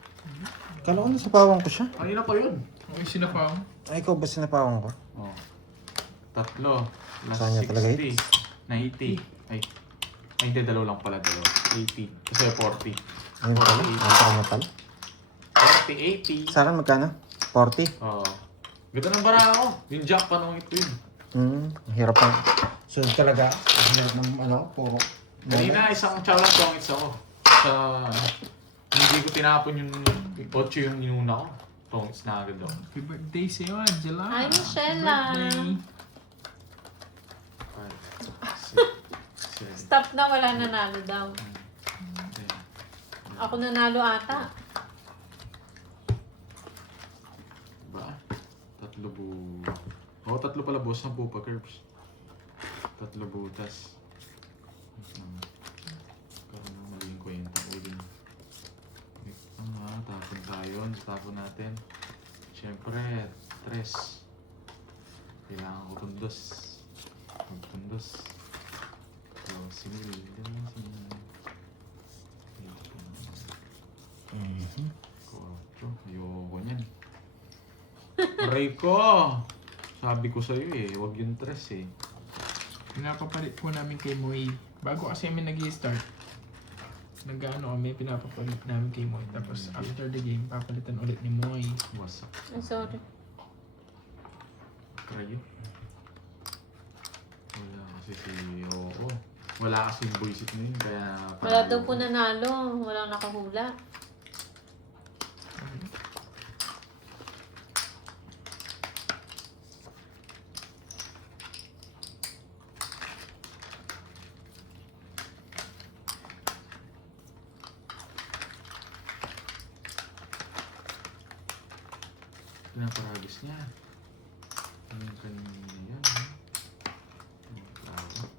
Kala ko nasabawan ko siya. Kanina pa yun. Okay, sinapaw. Ay, ikaw ba sinapawan ko? Oh. 3. Plus Saan niya talaga 60. 90. Ay. Ay, hindi. Dalawa lang pala. 80. Kasi 40. Ayun pala. Ang tama pala. 40, 80. Saan magkano? 40? Oo. Ganda ng bara ako. Yung jack pa nung ito yun. Ang hirap ng... So talaga, ang hirap ng ano, puro... Kanina isang chow lang tongits ako. Sa... Hindi ko tinapon yung 8 yung inuna ko. Tongits na agad ako. Happy birthday sa'yo, Angela. Ay, Michelle, ah. Birthday. 5, 6, 7, Stop na, wala nanalo daw. 10. Ako nanalo ata. Ba? 3 Oo, 3 pala boss. 10 pa curves. 3 butas. Karoon ng maling kwenta. Uling. Tapon tayo. Tapon natin. Siyempre, 3. Kailangan ko tundos. Magtundos. So, simili. Ayoko niyan. Aray ko! Sabi ko sa'yo eh, huwag yung 3 eh. Pinapapalit po namin kay Moy. Bago kasi kami nag-i-start, nag-ano kami, pinapapalit namin kay Moy. Tapos after the game, papalitan ulit ni Moy. Wasak. Ay, sorry. Krayo. Wala kasi si Oo. Wala kasi yung buisit na yun, kaya... Wala daw po nanalo. Walang nakahula. Pinaparagis niya. Ano yung kanina yan? Bravo.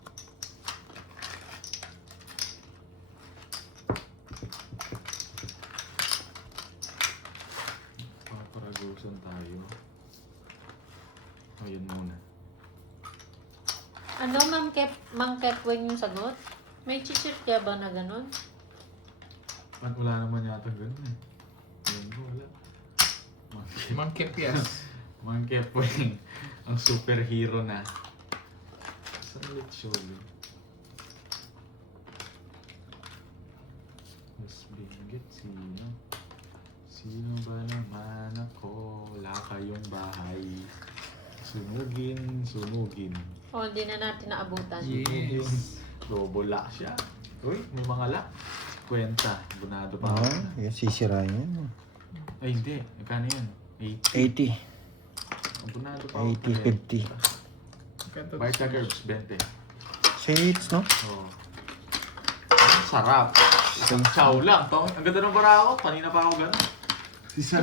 Paparagusan tayo. Ayun muna. Ano, Ma'am Kepwing yung sagot? May chichir kaya ba na ganun? Wala naman yata ganun eh. Ayun ko, wala. Mang Kepias. Monkey po yung ang superhero na. Saan ulit show yun? Mas binggit sino? Sino ba naman ako? Wala kayong bahay. Sunugin. O, hindi na natin naabutan. Yes. Double lock siya. Uy, may mga lock. Kwenta. Bunado pa ako. Ah, yung sisirain yan. Ay, hindi. Magkano yun? 80. Bunado pa ako. 80, 50. Barca Curbs, 20. Shades, no? Oo. Sarap. Isang chow lang. Ang ganda ng bara ako. Kanina pa ako gano'n.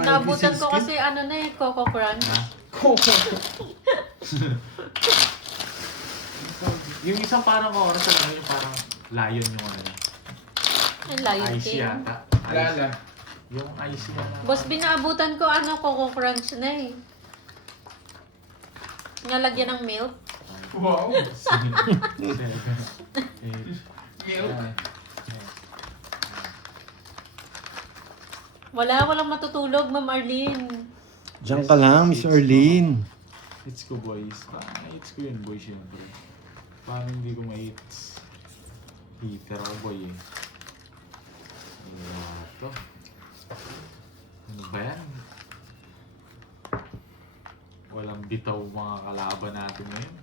Naabutan ko kasi ano na eh, Coco Crunch. Ha? Yung isang parang oras ano yung parang lion yung ano niya. Ay, Lion Icy King. yata. Lala. Yung icy na. Boss, binaabutan ko ano, Coco Crunch na eh. Nalagyan ng milk. Wow. 7, 8, Milk. Walang matutulog, Ma'am Arlene. Diyan ka lang, Miss Arlene. It's ko boys. It's ko yun boy syempre. Paano hindi ko ma-hits? Heater ako boy eh. Ito. Ano ba yan? Walang bitaw mga kalaban natin ngayon.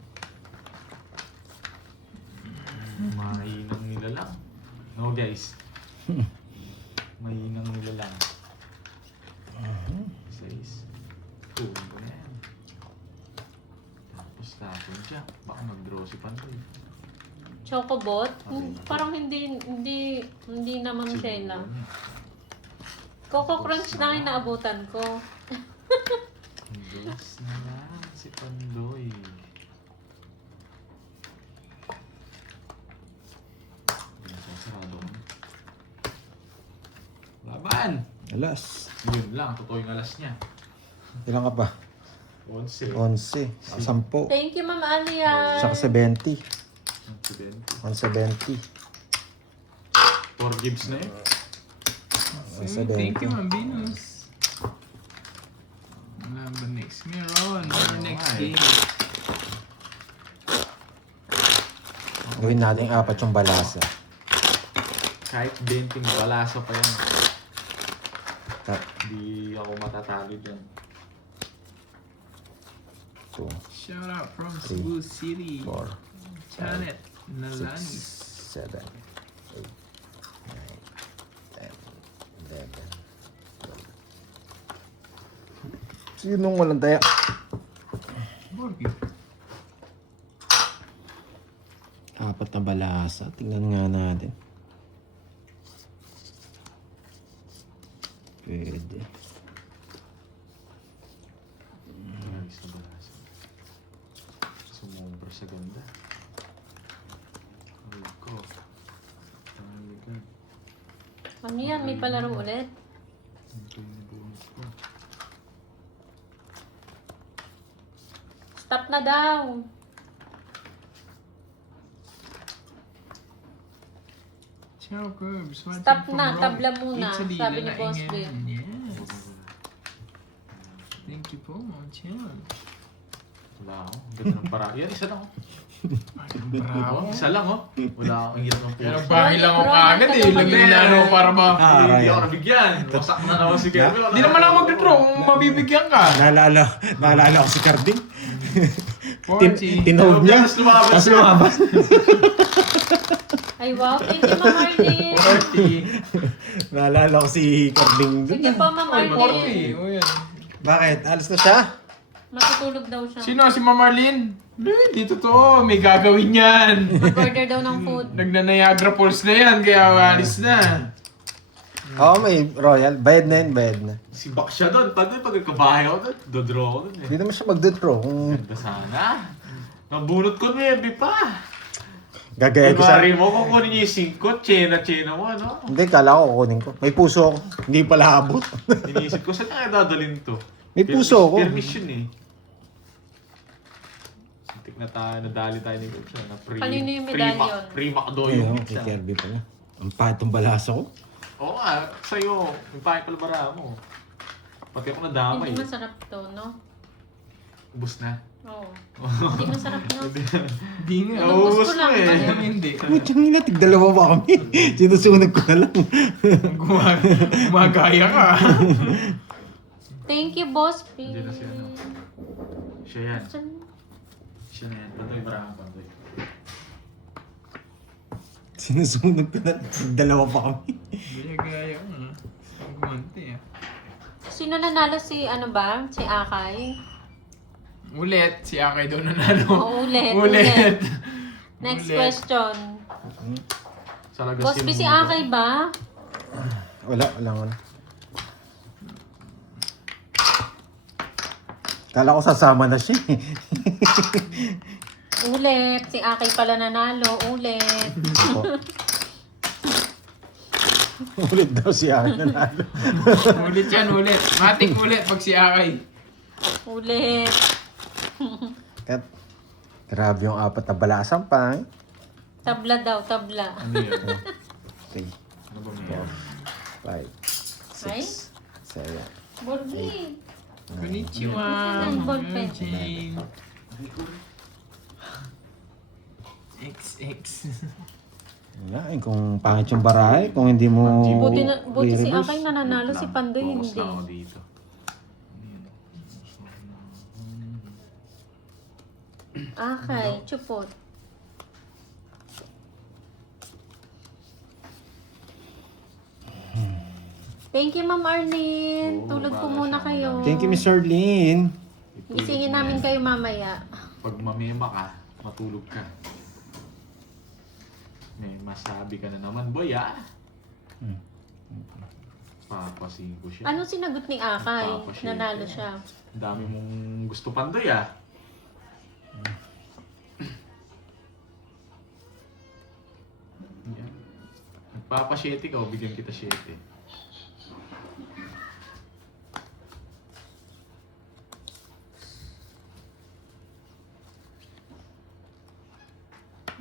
Mahinang nila lang. No guys. Mahinang nila lang. 6. Tuwing ko na yan. Tapon siya. Baka mag-draw si Pantoy. Chocobot? Okay. Parang hindi naman Shella. Coco Crunch na yung naabutan ko. Dos na lang si Pandoy. Sarado ko. Laban! Alas. Yun lang, totoo yung alas niya. Ilan ka pa? 11. 11. 10. Thank you, Ma'am Alia. Saka 70. 70. 170. 4 gives na yun. Thank you, Ma'am Venus. Wala ba next? Meron. Next game. Gawin natin 4 yung balasa. Kahit 20 balasa pa yan. Tap. Hindi ako matatalo dyan. 2, Shout out from Cebu City. 4, Janet 6, Nalanis. 7, 8, 9, 10, 11, 12. Sinong walang daya? Borgio. 4 na balasa. Tingnan nga natin. Pwede. Ayos na balasa. Sumobra sa ganda. Ay ko. Ay ka. Ano yan? May palaro ulit? Ito yung bonus ko. Stop na daw. Ciao, Curbs. Watching Stop from na, Rome, tabla muna, Italy, sabi ni Boss Lalaingan. B. Yes. Thank you po, Ciao. Wala ako. Ganda ng para. Yan, isa lang oh. Bravo. Isa lang oh. Wala akong ingit ng Pero puso. bahay lang ako agad eh. Lagay na ano para ba. Hindi ako nabigyan. Wasak na naman si Kevin. Hindi naman ako mag-draw kung mabibigyan ka. Naalala ko si Carding. 40. Tinawag niya. Tapos lumabas Tapos siya. lumabas. Ay, wow. Thank you, Ma'am Arlene. 40. Naalala ko si Carding Sige doon. po, Ma'am Ay, Arlene. 40. O yan. Bakit? Alis na siya? Matutulog daw siya. Sino? Si Ma'am Marlene? Dito to. May gagawin yan. Mag-order daw ng food. Nagna-Niagara Falls na yan. Kaya alis na. Oo, may royal. Bayad na yun, bayad na. Si Bak siya doon. Pag nagkabahay ako doon, dodraw ako doon eh. Hindi naman siya mag-draw. Kung Ganda sana. Nabunot ko na Ebi pa. gagaya ko sa... Kunwari mo, kukunin niya yung singkot, tsena mo, ano? Hindi, kala ko kukunin ko. May puso ako. Hindi pala abot. Iniisip ko, saan kaya dadalhin to? May puso ako. Permission eh. Sintik na tayo, nadali tayo ni Coach na pre. Kanino yung medallion? Pre-Macdo Ayun, yung kay pizza. Kirby pala. Ang patong balasa ko. Oo nga, sa'yo. Yung pahay palabara mo. Pati ako nadamay. Hindi masarap to, no? Ubus na. Oo. Hindi masarap, no? Di nga. Ubus Ubus ko lang. mo eh. Ano? Hindi. Putang ina, tigdalawa pa kami. Sinusunod ko na lang. Gumagaya ka. Thank you, Boss P. Hindi na si ano. Siya yan. Saan? Siya na yan. Pandoy, maraming pandoy. Sinusunod ko na lang. Tigdalawa pa kami. Gumagaya ka. Gumanti ah. Sino nanalo si ano ba? Si Akay? Ulit. Si Akay daw nanalo. Oo, ulit. Ulit. Next Ulit. question. Sa Lagasin Boss P, si Mundo. Akay ba? Wala na. Kala ko sasama na siya eh. Ulit. Si Akay pala nanalo. Ulit. Ulit daw siya nanalo. Ulit yan, ulit. Matik ulit pag si Akay. Ulit. At grabe yung 4 na balasang pa. Tabla daw, tabla. Ano yun? 3, Ano ba may 5, Ay? 6, 7. Borgi. Konnichiwa. Ay, ballpen. Jane. XX. Yan, kung pangit yung barahe, kung hindi mo Buti si i-reverse. Akay nananalo, si Pandoy Focus hindi. na ako dito. Akay, chupot. Thank you, Ma'am Arlene. Oo, Tulog po para muna siyang kayo. Thank you, Miss Arlene. Gisingin namin kayo mamaya. Pag mamema ka, matulog ka. May masabi ka na naman, boy ah. Hmm. Papasin ko siya. Anong sinagot ni Akay? Nagpapashare Nanalo ko. siya. Ang dami mong gusto pandoy ah. Yan. Nagpapasyete ka o bigyan kita 7.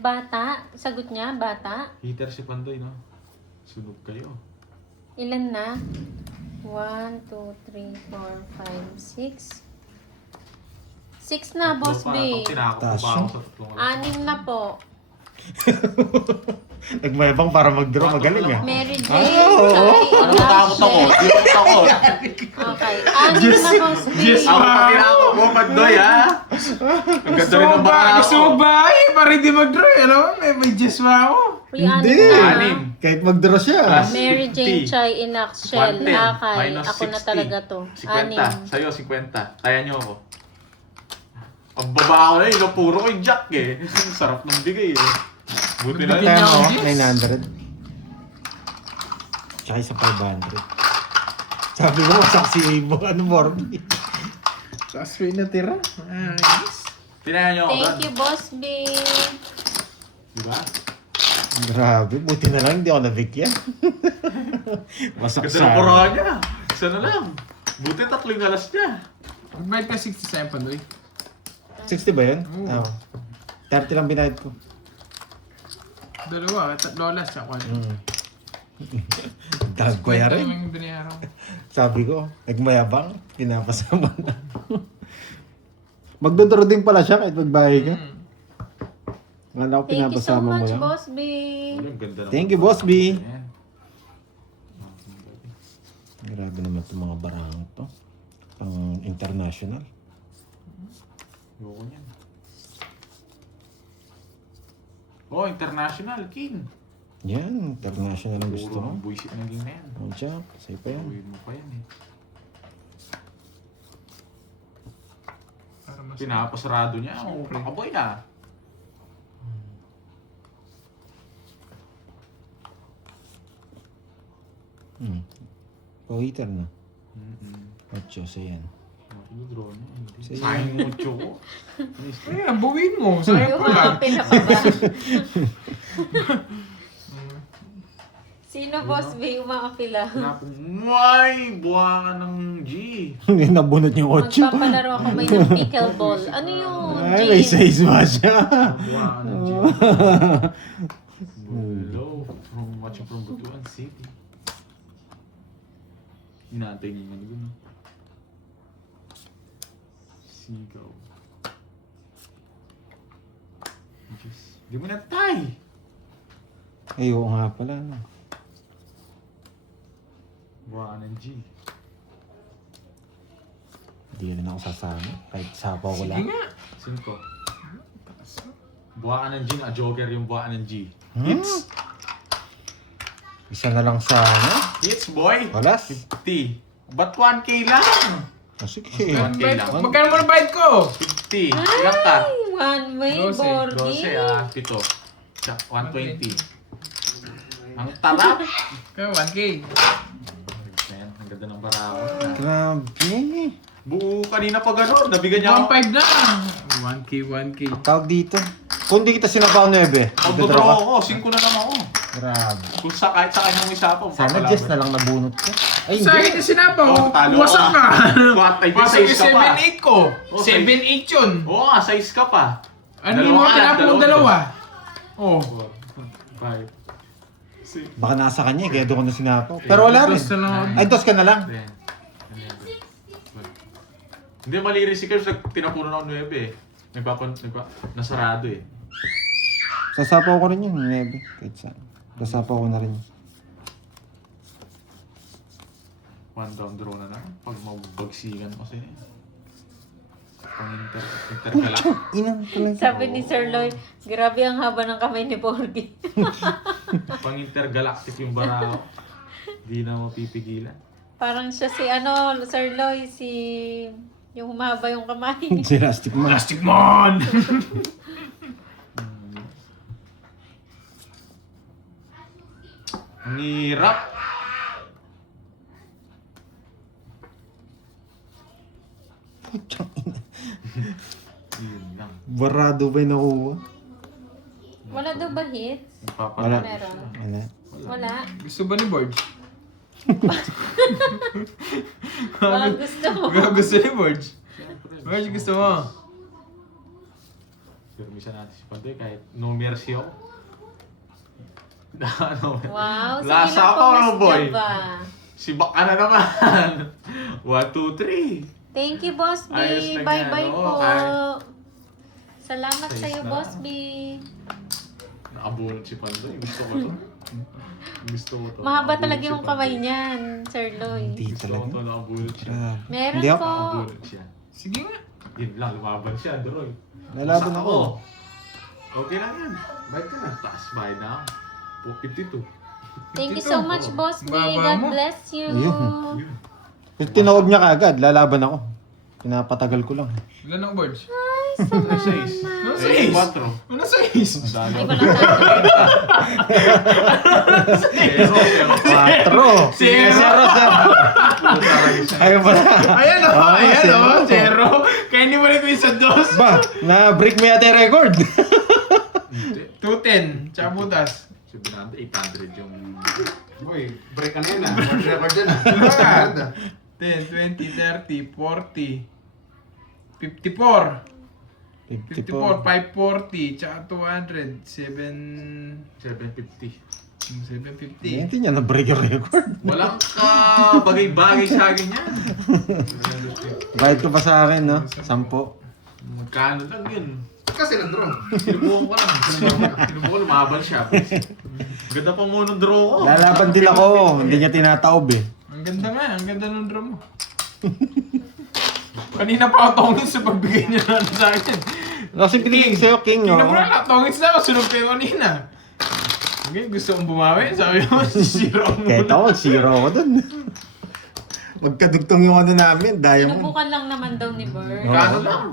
Bata. Sagot niya, bata. Hitter si Pandoy, no? Sunog kayo. Ilan na? 1, 2, 3, 4, 5, 6. 6 na, Boss B. Tinakot ko pa ako sa tatlong oras. 6 na po. Nagmayabang para mag-draw. Magaling ah. Mary Jane. Oo. Ano natakot ako? Tinakot ako. Okay. 6 na, Boss B. Yes, Ako pa tinakot mo, Pandoy, ha? Ang ganda rin ng baka Gusto mo ako. ba? Para hindi mag-draw. Alam mo, may Jess pa ako. Uy, Hindi. 6 na. Anim. Kahit mag-draw siya. Plus Mary Jane 50. Chai Inak Shell 110. Akay. Minus Ako na 60. talaga to. 50. Sa'yo, 50. Kaya nyo ako. Ang baba ko na yun, puro ko yung jack eh. Sarap ng bigay eh. Buti na Bigyan Kaya niya mo, ako, 900. Tsaka isa 500. Sabi ko, masak si Abo. Ano, Morby? Sasway na tira. Ayos. Pinaya nyo ako Thank doon. you, Boss B. Diba? Grabe, buti na lang hindi ako nabigyan. Masak Kasi ng pura niya. Isa na lang. Buti 3 yung alas niya. Magbayad ka 67 Pandoy. 60 ba yun? Oo. Oo. 30 lang binayad ko. Dalawa, $3 tsaka Mm. Dagkwaya rin. yung binayaran ko. Sabi ko, nagmayabang, pinapasama na. Magdodoro din pala siya kahit magbahay ka. Wala ko Thank you so pinapasama mo much, lang. Boss B. Ang ganda naman. Thank you, Boss B. Ayan. Grabe naman itong mga barang to. Pang international. Ayoko niyan. Oh, international, king. Yan, international ang gusto Puro mo. ang buwisit ng game na yan. Oh, Jack, sa'yo pa yan. Gawin mo pa yan eh. Para mas... Pinapasarado niya. Oh, nakaboy na. Pawiter na. Mm-mm. 8, so yan. Draw niya. Hindi. Sige. Sayang yung 8 ko. Ayan, buwin mo. Sayang Yung pa lang. mga na pa ba? Sino, Boss B? Umakapila. Pinapong, may! Buha ka ng G. Nabunot yung 8. Magpapalaro ako may ng pickleball. Ano yun, Ay, may Jane? 6 ba siya? Buha ka ng G. Hello. From watching from Butuan City. Inaantay niyo yung ano. Sigaw. Diyos. Di mo natay! Ay, oo nga pala. No. Buha ka ng G. Hindi rin ako sasama. Kahit sapaw ko Sige lang. nga. 5. Buha ka ng G na Joker yung buha ka ng G. Hmm? Hits! Isa na lang sa ano? Hits, boy! Walas. 50. Ba't 1K lang? Oh, sige. Magkano mo na bayad ko? 50. Ilan ka? One way, 12. Borgie. 12 7. Tsaka 120. Ang tarap! Kaya 1K. Ayan, ang ganda ng barako. Grabe. Buo kanina pa gano'n. Nabigyan niya ako. 1.5 na. 1K. Tawag dito. Kung di kita sinapaw 9, Magdodraw ako. 5 na lang ako. Grabe. Kung sa kahit sa kanyang isa po. Sana Jess na lang nabunot ka. Ay, Sa akin hindi. yung sinapaw. Oh, talo Wasak ka. ka. What? Ay, Wasak size ka yung pa. 7.8 ko. Oh, 7.8 yun. Oo nga, size ka pa. Ano mo, tinapon mo dalawa. Oh. 5. 6. Baka nasa kanya kaya doon ko na sinapaw. Pero wala rin. Dos na lang ako. Ay, dos ka na lang. Hindi, mali rin si Kers. Tinapunan ako 9 eh. Nasarado eh. Sasapaw ko rin yun, 9. Kahit saan. Sasapaw ko na rin yun. 1 down draw na lang. Pag mabagsigan kasi na eh. Intergalactic. Inang pala. Sabi ni Sir Lloyd, grabe ang haba ng kamay ni Borgie. Pang intergalactic yung barako. Di na mapipigilan. Parang siya si Sir Lloyd, yung humaba yung kamay. Si Rastic mo. Plastic man! Ang hirap. Yun lang. Barado ba yung nakuha? Wala daw ba hits? Wala. Meron. Wala. Wala. Gusto ba ni Borge? Baka gusto mo. Gusto ni Borge? Borge, gusto mo? Permisa natin si Pandoy kahit no mercy ako. Ano, Wow, sige lasa lang ako, po, Miss boy. Java. Si Baka na naman. 1, 2, 3. Thank you, Boss B. Ayos na Bye-bye yan, po. okay. Salamat Ayos sa'yo, na. Boss B. Nakabunod si Pandoy. Gusto ko to. Gusto ko to. Mahaba Nakabunod talaga si yung Pandoy. kamay niyan, Sir Lloyd. Hindi Gusto ko talaga. to. Nakabunod siya. Grabe. Meron Hindi ako. po. Nakabunod siya. Sige nga. Yun lang, lumaban siya, Droy. Lalaban Masak ako. Okay lang yan. Bayad ka na. Taas bayad na ako. 52. Thank you so much, Boss B. Baba God mo. bless you. Ayun. Yun. Tinawag niya kaagad, lalaban ako. Pinapatagal ko lang. Ilan ang boards? Ano 6? Ano Eh, 4. 6? Ano 6? Dali Ay, ako. wala Zero, zero. 4! Zero. Ayun pala. Ayan o, Ah, ayan zero. o, 0. Kaya hindi mo rin ko yung sa dos. Ba, na-break mo yata yung record. Hindi. 210, tsaka butas. 700, 800 yung... Boy, break ka na yun ah. World record yun ah. 10, 20, 30, 40, 54. 54, 540, tsaka 200, 750. 750. Hindi niya na-break yung record. Walang bagay-bagay sa akin yan. Bayad ko pa sa akin, no? 10. Magkano lang yun. Kasi Landron. Sinubukan ko lang. Sinubukan ko, lumaban siya. Ganda pa mo ng draw ko. Lalaban din ako. Hindi niya tinataob eh. Ang ganda nga, ang ganda ng drum mo. Kanina pa ako tongits sa pagbigay niya na sa akin. Kasi pinigil sa'yo, King, Tingnan no? mo na, tongits na ako, sunod kayo kanina. Okay, gusto mong bumawi? Sabi mo, zero mo Kahit na. ako, 0 ako dun. Magkadugtong yung ano namin, diamond. Sinubukan lang naman daw ni Bert. Magkano lang.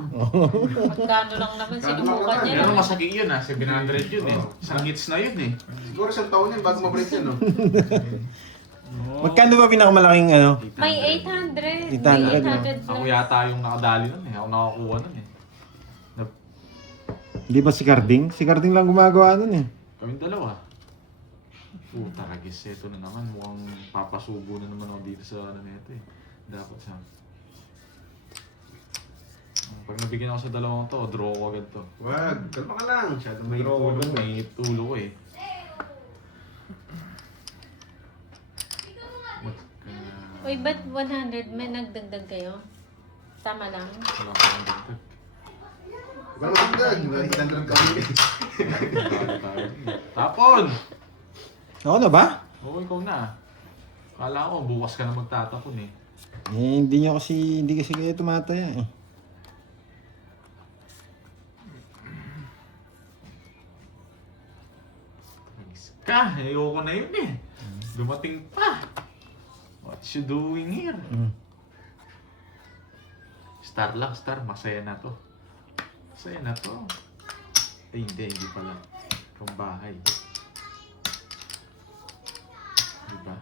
Magkano lang naman sinubukan niya. Pero masakit yun 700 yun eh. Isang hits na yun eh. Siguro isang taon yun bago ma-break yun no? Magkano ba pinakamalaking ano? May 800. 800, May 800 Ako plus. yata yung nakadali nun eh. Ako nakakuha nun eh. Hindi ba si Carding? Si Carding lang gumagawa nun eh. Kaming dalawa. Puta ragis, ito na naman. Mukhang papasubo na naman ako dito sa ano nito eh. Dapat sa... Pag nabigyan ako sa dalawang to, draw ko agad to. Wag, kalma ka lang. Masyado may Draw ko ulo. agad, may ulo ko eh. Uy, ba't 100? May nagdagdag kayo? Tama lang. Wala pa akong dagdag. Wala magdagdag. Landron ka ulit. Tapon! Ako na ba? Oo, ikaw na. Kala ko, bukas ka na magtatapon eh. Eh, hindi kasi kayo tumataya eh. Ayoko na yun eh. Dumating pa. What you doing here? Star lang, star. Masaya na to. Masaya na to. Eh, hindi pala. From bahay. Diba?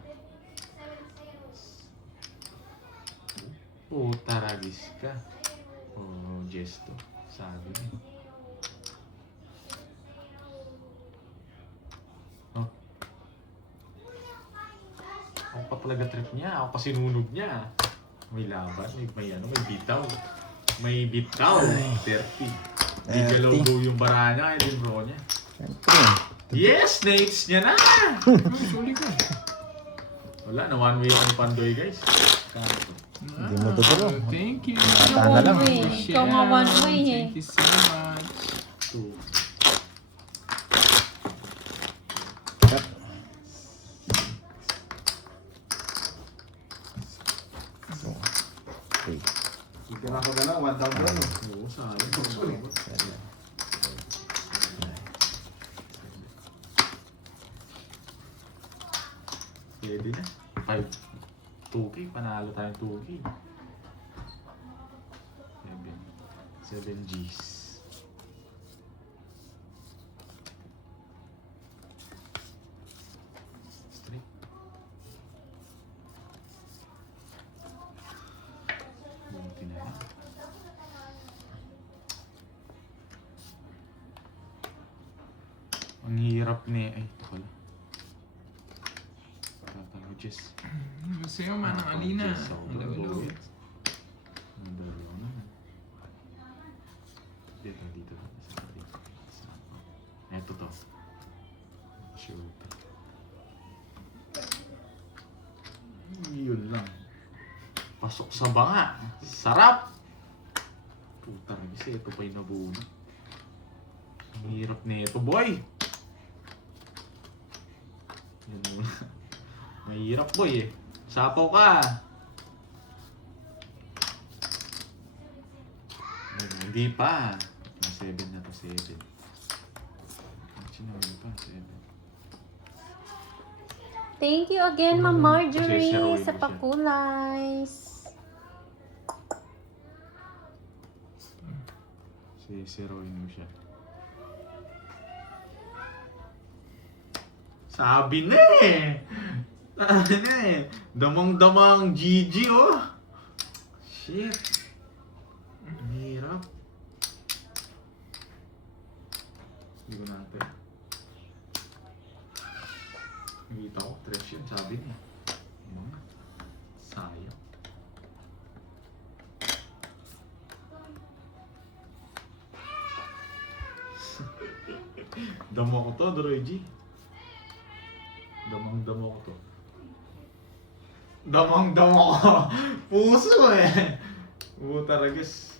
Oh, taragis ka. Oh, gesto. Sabi niya. Oh. Ako pa talaga trip niya. Ako pa sinunog niya. May laban. May bitaw. May bitaw. 30. Di galaw daw yung bara niya. Kaya yung bro niya. Siyempre. Yes! Nates niya na! Suli ko. Wala, na one way ang Pandoy guys. Kanto. Hindi mo totoo. Thank you. Yung Tama lang. one way. Ikaw nga one way eh. Thank you so much. 2. Okay. Sige na ako na lang. 1 down doon. Oo, sayang. Pwede na. 5. 2K, panalo tayong 2K. 7 Gs. Straight. Buti na lang. Ang hirap ni... Ay, ito pala. Tatalo, Jess. Gusto yung manang Alina. Jess, ako Hello, hello. buwit. Ang dalawa naman. Dito. Sa dito. to. Shoot. Yun lang. Pasok sa banga. Sarap! Puta rin kasi ito pa yung nabunot. Ang hirap na ito, boy! Yan muna. Mahirap, boy eh. Sapaw ka! Hindi pa. 7 na to, 7. Actually, pa, 7. Thank you again, Ma'am Marjorie, Sisiruin sa mo siya. pakulay. Sisiruin mo siya. Sabi na eh! Sabi na eh! Damang-damang GG oh! Shit! Ang hirap. Hindi ko natin. Nakita ko, trash yun, sabi niya. Sayang. Damo ko to, Droy G. Damang-damo ko to. Damang-damo ko. Puso eh. Puta ragas.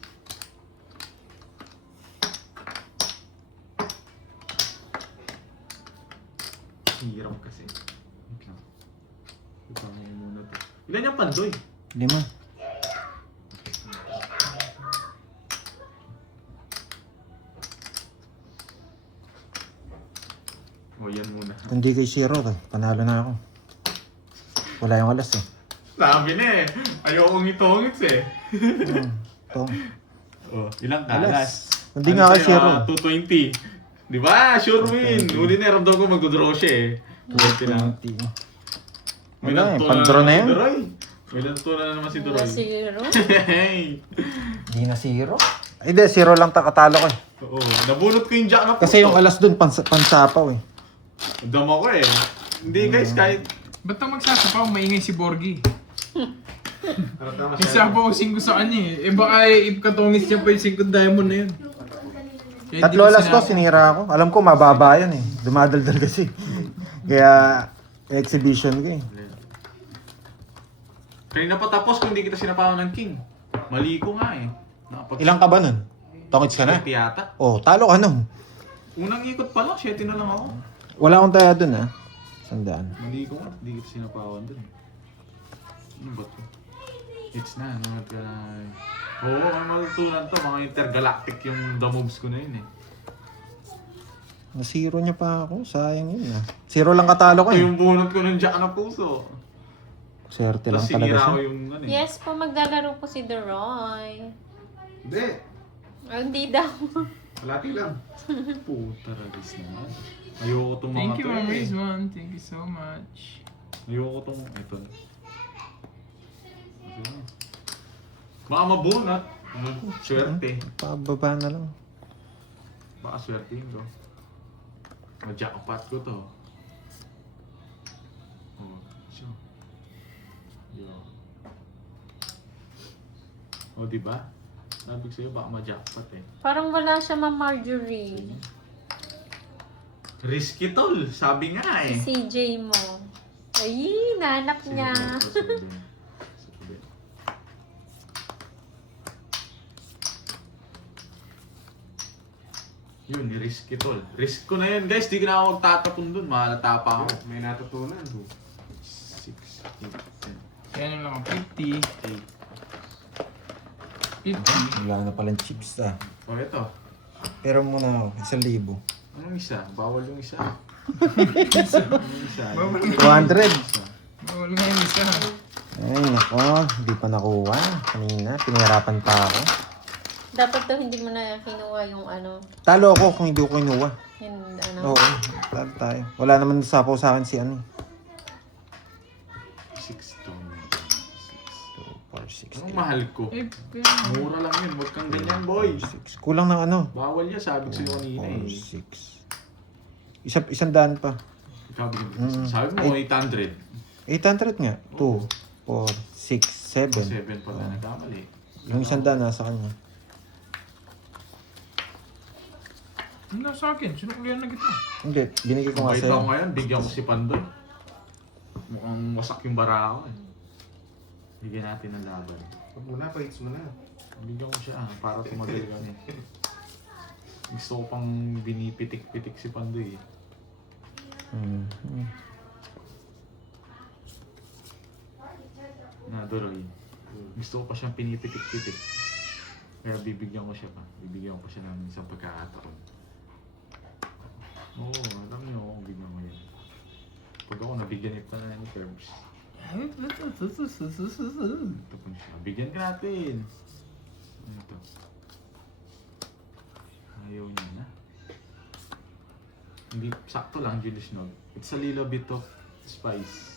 Hirap kasi. Wait lang. Ipangin mo muna to. Ilan yung pandoy? 5. O yan muna. Hindi kay zero eh. Panalo na ako. Wala yung alas eh. Sabi na eh. Ayokong itongits eh. Ito. Oh, ilang Alas. kalas? Hindi nga kay zero. 220. Di ba? Sure win. 220. Uli na ramdam ko mag-draw siya eh. 220 lang. 20. Wala eh. Pag-draw na yan. May lanto na naman si Duroy. Na zero. Hey! Hindi na zero. Ay, hindi. Zero lang katalo ko eh. Oo. Nabunot ko yung jack na puto. Kasi yung alas dun, pansapaw eh. Dama ko eh. Hindi guys, kahit... Ba't ang magsasapaw? Maingay si Borgie. Tama Isa pa ko 5 sa kanya eh. Eh baka ipkatongis niya pa yung 5 diamond na yun. Kaya hindi Tatlo ko alas to, sinama. sinira ako. Alam ko, mababa yan eh. Dumadaldal kasi. Kaya, exhibition ko eh. Kanina pa tapos kung hindi kita sinapawan ng king. Mali ko nga eh. Ilang ka ba nun? Tongits ka na? 7 yata. Oh, talo ka nun. Unang ikot pa lang, 7 na lang ako. Wala akong taya dun ah. Sandaan. Mali ko nga, hindi kita sinapawan dun. Ano ba to? It's na, ano ka na... Oo, may matutunan to. Mga intergalactic yung the moves ko na yun eh. Na-zero niya pa ako. Sayang yun ah. Zero lang katalo ko Ito eh. yung bunot ko ng jack na puso. Swerte lang Tapos talaga sinira siya. ko yung ano eh. Yes po, maglalaro po si Duroy. Hindi. Oh, hindi daw. Malati lang. Puta ragis naman. Ayoko itong mga Thank you, to Ma'am eh. Rizwan. Thank you so much. Ayoko itong... Ito. Baka mabunot. Swerte. Pababa na lang. Baka swertein ko. Ma-jackpot ko to. Oh, siya. Yo. Oh, diba? Sabi ko sa'yo, baka ma-jackpot eh. Parang wala siya, Ma'am Marjorie. Risky tol, sabi nga eh. Si CJ mo. Ay, nanak niya. Yun, risky tol. Risk ko na yun guys, di ko na ako magtatapon dun. Mahalata pa ako. May natutunan. 6, 8, 10, Kaya nyo lang ako 50. 8. 50. Wala na palang chips ah. O ito. Pero muna ako, 1,000. Anong isa? Bawal yung isa. Anong isa? Bawal Yung 200. isa. Bawal nga yung isa. Ay, nako. Hindi pa nakuha. Kanina, pinahirapan pa ako. Dapat daw hindi mo na kinuha yung ano, Talo ako kung hindi ko kinuha. yung ano. Oo, talo tayo. Wala naman sapaw sa akin si ano. 6 to. 4, 6, Anong mahal ko? Eh, Mura lang yun. Huwag kang ganyan, boy. 6. Kulang ng ano? Bawal yan. Sabi ko sa'yo kanina 4, eh. 6. Isang daan pa. Sabi mo, 800. 800 nga. 2, 4, 6, 7. 7 pala nagkamali. Yung isang daan nasa kanya. Hindi sa akin, sinuklihan na kita. Hindi, binigay ko nga Kahit ako sa'yo. ngayon, bigyan ko si Pandoy. Mukhang wasak yung bara ko eh. Bigyan natin ng laban. Huwag mo na, pahits mo na. Bigyan ko siya para tumagal kami. Gusto ko pang binipitik-pitik si Pandoy eh. Naduroy. Gusto ko pa siyang pinipitik-pitik. Kaya bibigyan ko siya pa. Bibigyan ko siya ng isang pagkakataon. Oo, alam niyo ako bigyan ko yan. Pag ako nabigyan ni pa na ni Curbs. Ito po siya. Bigyan ka natin. Ano ito? Ayaw niya na. Hindi, sakto lang, Julius Nog. It's a little bit of spice.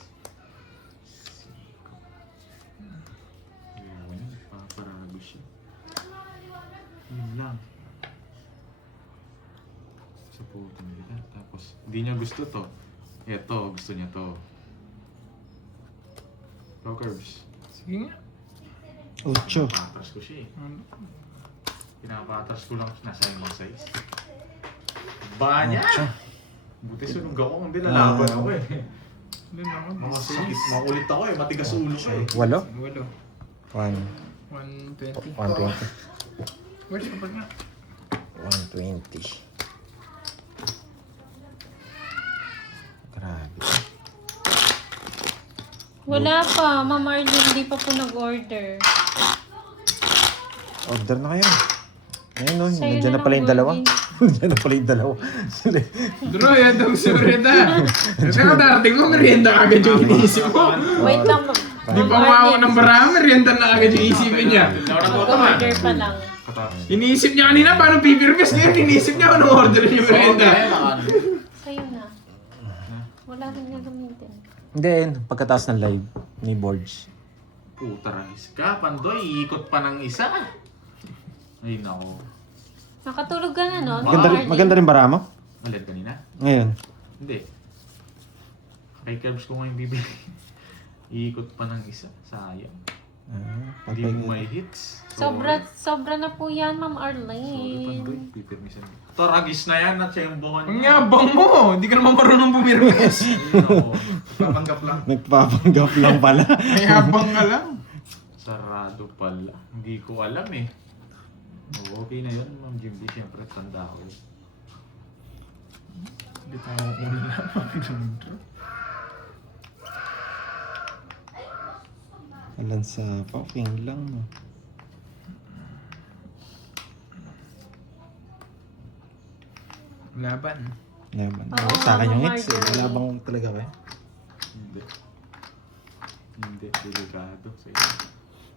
Ayaw niya, paparago siya. Yun lang. Sa putang nila. Tapos, hindi niya gusto to. Eto, gusto niya to. Go, Curbs. Sige nga. 8. Pinapatras ko siya eh. Pinapatras ko lang nasa yung mga size. Ba niya! Buti sunog ako, hindi lalaban ako eh. Hindi na ako. Mga sakit, makulit ako eh, matigas ulo ko eh. 8. Walo. 1. 120. 120. Where's the bag na? 120. Grabe. Wala pa, Ma'am Arlene, hindi pa po nag-order. Order na kayo. Ayun no, Sa'yo nandiyan na na pala yung lang, dalawa. Gordy. Nandiyan na pala yung dalawa. Dro, yan daw si Merienda. Kasi ako darating mo, merienda agad yung iniisip ko. Wait lang, Di pa umawak ng barang, merienda na agad yung isipin niya. Mag-order pa lang. Katapos. Iniisip niya kanina paano pipirpes ngayon, iniisip niya kung order niya merienda. Sa'yo na. Wala rin nga gamitin. Hindi, yun. Pagkatapos ng live ni Borge. Putaragis ka, Pandoy, iikot pa ng isa. Ay nako. Nakatulog ka na, no? Maganda rin bara mo? Malit kanina? Ngayon. Hindi. Kay Curbs ko ngayon bibili. Iikot pa ng isa. Sayang. Hindi mo may hits. Sobra na po yan, Ma'am Sorry, Arlene. Pandoy. Pipirmisan. Toragis na yan at siya yung bukan Ang yabang mo, hindi ka naman marunong pumirpes. Ay nako. Papanggap lang. Nagpapanggap lang pala. Ang yabang ka lang. Sarado pala. Hindi ko alam eh. Oo, okay na yun, Ma'am Jimby. Siyempre, tanda ko. Hindi tayo ulan. Alan sa poking lang. No? Laban. Laban. Oo, Sa akin yung Ma'am hits. Eh. Marjorie. Labang talaga kayo. Hindi. Hindi, delikado. Sige.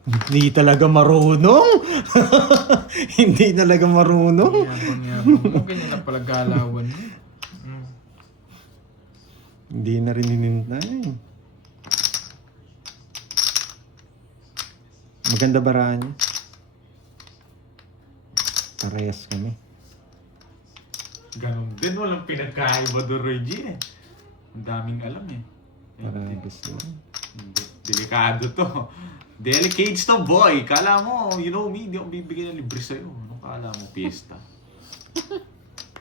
Hindi talaga marunong. Hindi talaga marunong. Yabang mo. Ganyan na pala galawan mo. Hindi na rin hinintay. Maganda baraan niya. Parehas kami. Ganon din, walang pinagkaiba doon, Reggie eh. Ang daming alam eh. Parehas yun. Hindi. Delikado to. Delicates to, boy. Kala mo, you know me, hindi ako bibigyan ng libre sa'yo. Ano kala mo, fiesta?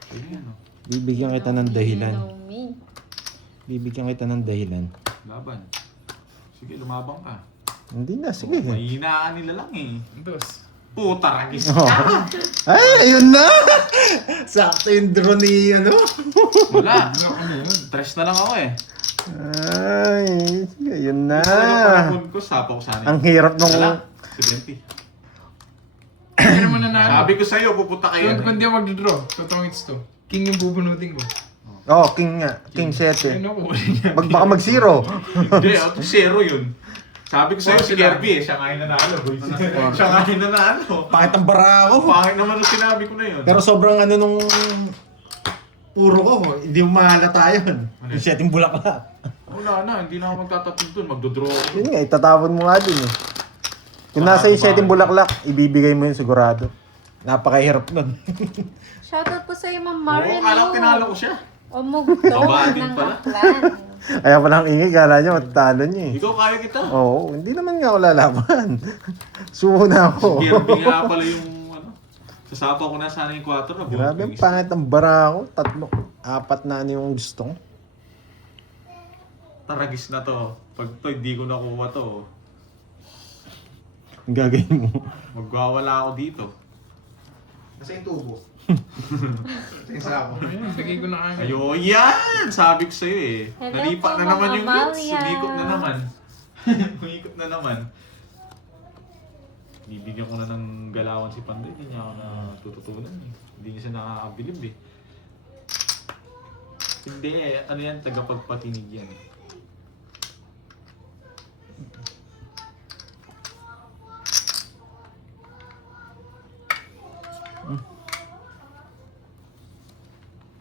Sige, ano? Bibigyan kita ng dahilan. You know me. Bibigyan kita ng dahilan. Laban. Sige, lumabang ka. Hindi na, sige. Mahinaan nila lang eh. Dos. Puta, ragis Oh. ka! Ay, ayun na! Sakto yung drone ni, ano? Wala. Ano yun? Tres na lang ako eh. Ay, ayun na. Ano panahon ko, sapo ko sana. Ang hirap nung... Wala. 70. Hindi naman nanalo. Sabi ko sa'yo, pupunta kayo. Kung di ako magdodraw, totoong hits to. King yung bubunutin ko. Oh, king nga. King 7. Ano ko niya? Baka mag-zero. Hindi, zero yun. Sabi ko sa'yo si sila. Kirby eh, siya nga yung nanalo. boy. Siya nga yung nanalo. Pakit ang bara ako. Pangit naman yung sinabi ko na yun. Pero sobrang ano nung... Puro ko, hindi mo mahalata yun. Yung setting bulaklak. Wala na, hindi na ako magtatapon dun. Magdodraw ako. Yun nga, itatapon mo nga din eh. Kung nasa yung setting bulaklak, ibibigay mo yun sigurado. Napakahirap nun. Shoutout po sa'yo, Ma'am Oo, Mario. alam tinalo ko siya. Umugtong Baba din ng pala. aklan. Kaya palang ingay, kala nyo, matatalo nyo eh. Ikaw kaya kita. Oo, hindi naman nga ako lalaban. Sumo na ako. Kirby nga pala yung ano. Sasapa ko na sana yung 4 na. Grabe, ang pangit ang bara ko. 4 na ano yung gusto ko. Taragis na to. Pag to, hindi ko nakuha to. Ang gagawin mo. Magwawala ako dito. Kasi yung tubo. Kasi yung sako. Ayun, bigay ko na agad. Ayo, yan! Sabi ko sa'yo eh. Hello Nalipat po, na naman Mama yung goods. Amalia. Umikot na naman. Umikot na naman. Bibigyan ko na ng galawan si Pandoy. Hindi niya ako natututunan eh. Hindi niya siya nakakabilib eh. Hindi eh. Ano yan? Tagapagpatinig yan.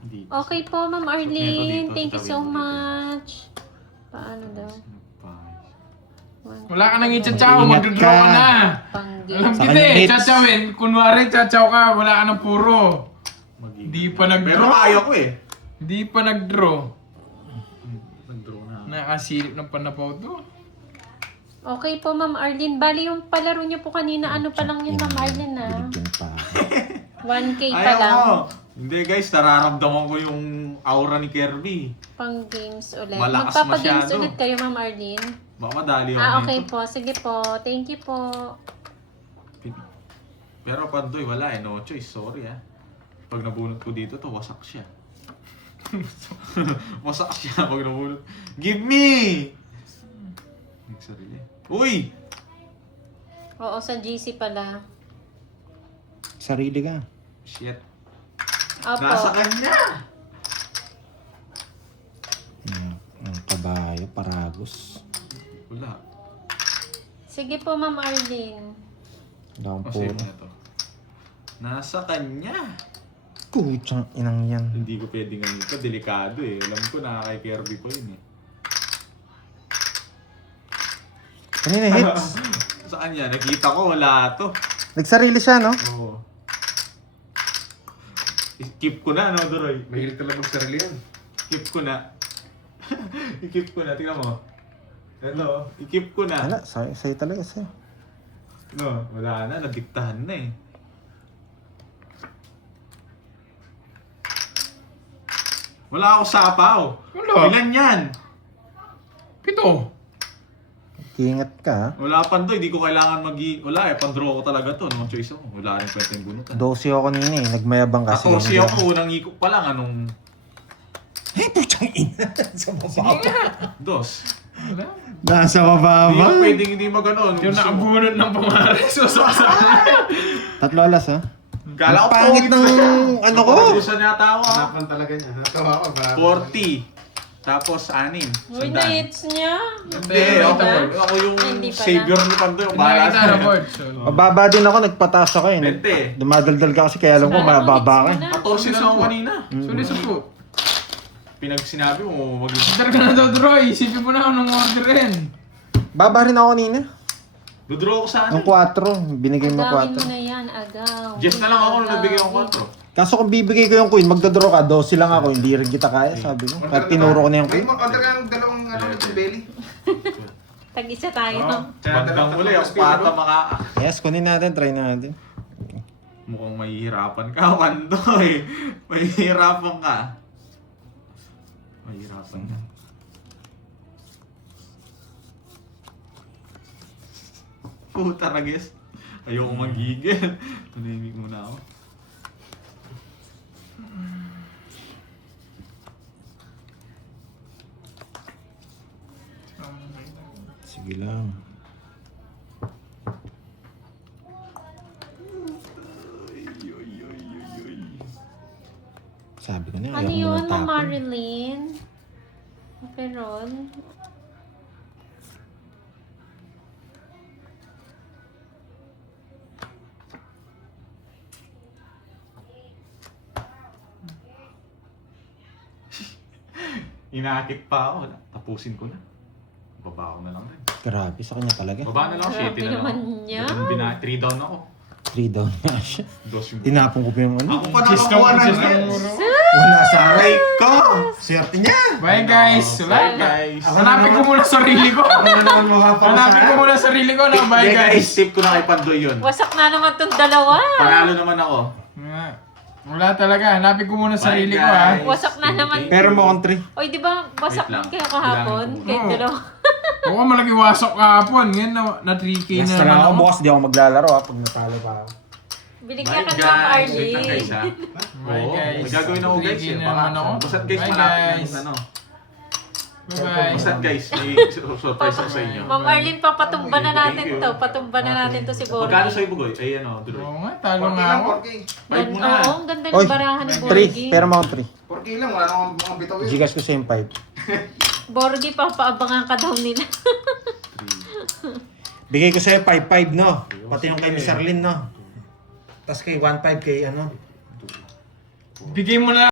Hindi. Okay po, Ma'am Arlene. Dito, Thank you so tawid mo dito. much. Paano daw? Wala ka nang i-chachaw, Ingat magdodraw ka ka. na. Panggil. Alam Sa kita kanya eh, hits. chachawin. Kunwari, chachaw ka, wala ka ng puro. Di pa Pero nag-draw. kaya ko eh. Di pa nag-draw. Nag-draw na. Nakasilip ng panapaw to. Okay po, Ma'am Arlene. Bali yung palaro niyo po kanina, ano pa lang yun, Ma'am Arlene ah. Binigyan pa ako. 1K pa Ayaw lang. mo. Hindi guys, nararamdaman ko yung aura ni Kirby. Pang games ulit. Malakas Magpapagames masyado. ulit kayo, Ma'am Arlene. Baka madali ako Okay dito. po. Sige po. Thank you po. Pero Pandoy, wala eh. No choice. Sorry ah. Pag nabunot ko dito, to wasak siya. Wasak siya pag nabunot. Give me! Nagsarili. Uy! Oo, sa GC pala. Sarili ka. Shit. Opo. Nasa kanya! Ang kabayo, paragos. Wala. Sige po, Ma'am Arlene. Wala akong Kasi puro. na to. Nasa kanya. Kutsang inang yan. Hindi ko pwedeng ganito. Delikado eh. Alam ko na kay Kirby ko yun eh. Kanina hits. Sa kanya, nakita ko wala to. Nagsarili siya, no? Oo. Keep ko na, no, Doroy? Mahilig talaga magsarili yun. Keep ko na. I-keep ko na, tingnan mo. Ito, i-keep ko na. Wala, sa'yo talaga sa'yo. No, wala na, nadiktahan na eh. Wala ako sapaw. Wala. Ilan yan? 7. Ingat ka, ha? Wala pa to, hindi ko kailangan wala eh, pandraw ko talaga to. No choice ako. Wala rin kwenta yung bunutan. 12 ako kanina eh. Nagmayabang kasi. Ako, siya ako, unang ikot pa lang, anong Eh, putsang ina. Sa mababa. dos. Wala. Nasa Hindi mababa. ko pwedeng hindi mag-ano. Yung nakabunod ng pangalan, susoksa. 3 alas, ha? Kala ko Ang pangit ng ano ko. Napagusan yata ako ah. Hanapan talaga niya. Natawa ko. 40. Tapos 6. Uy, na-hits niya. Hindi, ako yung Ay, hindi pala. savior ni Pandoy. Ang bahala Nakita na sa'yo. board. So, Mababa din ako, nagpataas ako eh. 20. Dumadaldal ka kasi kaya alam ko mababa ka eh. 14 na lang ako kanina. sulit sa po. Pinag sinabi mo, Order ka na daw, Droy. Isipin mo na kung nung orderin. Baba rin ako kanina. Dodraw ko sana. Ang 4, binigay mo Agawin mo 4. na yan, agaw. Jeff na lang ako nung Agaw. nabigyan ko 4. Kaso kung bibigay ko yung queen, magdodraw ka, 12 lang ako, hindi rin kita kaya, sabi ko. Kaya tinuro ko na yung May queen. mag-order ka ng dalawang belly. Tag-isa tayo. Bandang uli, ako pata maka... Yes, kunin natin, try natin. Mukhang mahihirapan ka, Pandoy. Mahihirapan ka. Mahihirapan ka. Puta ragis. Ayoko magigil. Manahimik muna ako. Sige lang. Sabi ko na, Ano ayaw yun, mo Ma'am tapon. Marilyn? Perol? Inaakit pa ako. Tapusin ko na. Baba ko na lang rin. Grabe, sa kanya talaga. Baba na lang, Grabe 7 na lang. naman niya. 3 down ako. 3 down na siya. Dos yung... Tinapon ko pa yung ano. Ako pa nakakuha ng Cheese ng hits. muro. Wala sa Aray ko! swerte niya. Bye guys. Wala. Bye guys. Hanapin ko muna sarili ko. Ano naman Hanapin ko muna sarili ko na. Bye Hindi guys, guys. tip ko na kay Pandoy yun. Wasak na naman tong dalawa. Panalo naman ako. Wala talaga. Hanapin ko muna sarili ko ha. guys. Wasak na naman. Pero mo on 3. Oy, di ba wasak Wait lang. din kayo kahapon? Bilangin ko. Kahit Oo. dalawa. Oo, malaki wasok kahapon. Ngayon na 3K na Last na lang naman ako, ako. boss. Di ako maglalaro ha, pag natalo pa ako. Binigyan ka Bye, ni Ma'am guys. Wait lang, Arlene. guys, ha? Bye, Oo, guys. may gagawin ako, guys. 3K Eh. na Baka, naman ako. Basta guys, Bye, malapit guys. ng ano. Bye-bye. Basta guys, may surprise ako sa inyo. Ma'am Arlene, papatumba na natin Thank you. to. Patumba na natin to si Magkano Borgie. sa'yo, Bugoy? Ay, ano, tuloy. Oo nga, talo 4K nga lang, ako. 4K. Five mo na. Oo, ang ganda Oy, ng barahan ni 3. Borgie. Pero mo on 3. 4K lang, wala namang mga bitaw yun. Gcash ko siya yung 5. Borgie, papaabangan ka daw nila. Bigay ko sa'yo 5-5, no? Pati yung kay Miss Arlene, no? Tapos kay 1-5 kay ano? Bigay mo na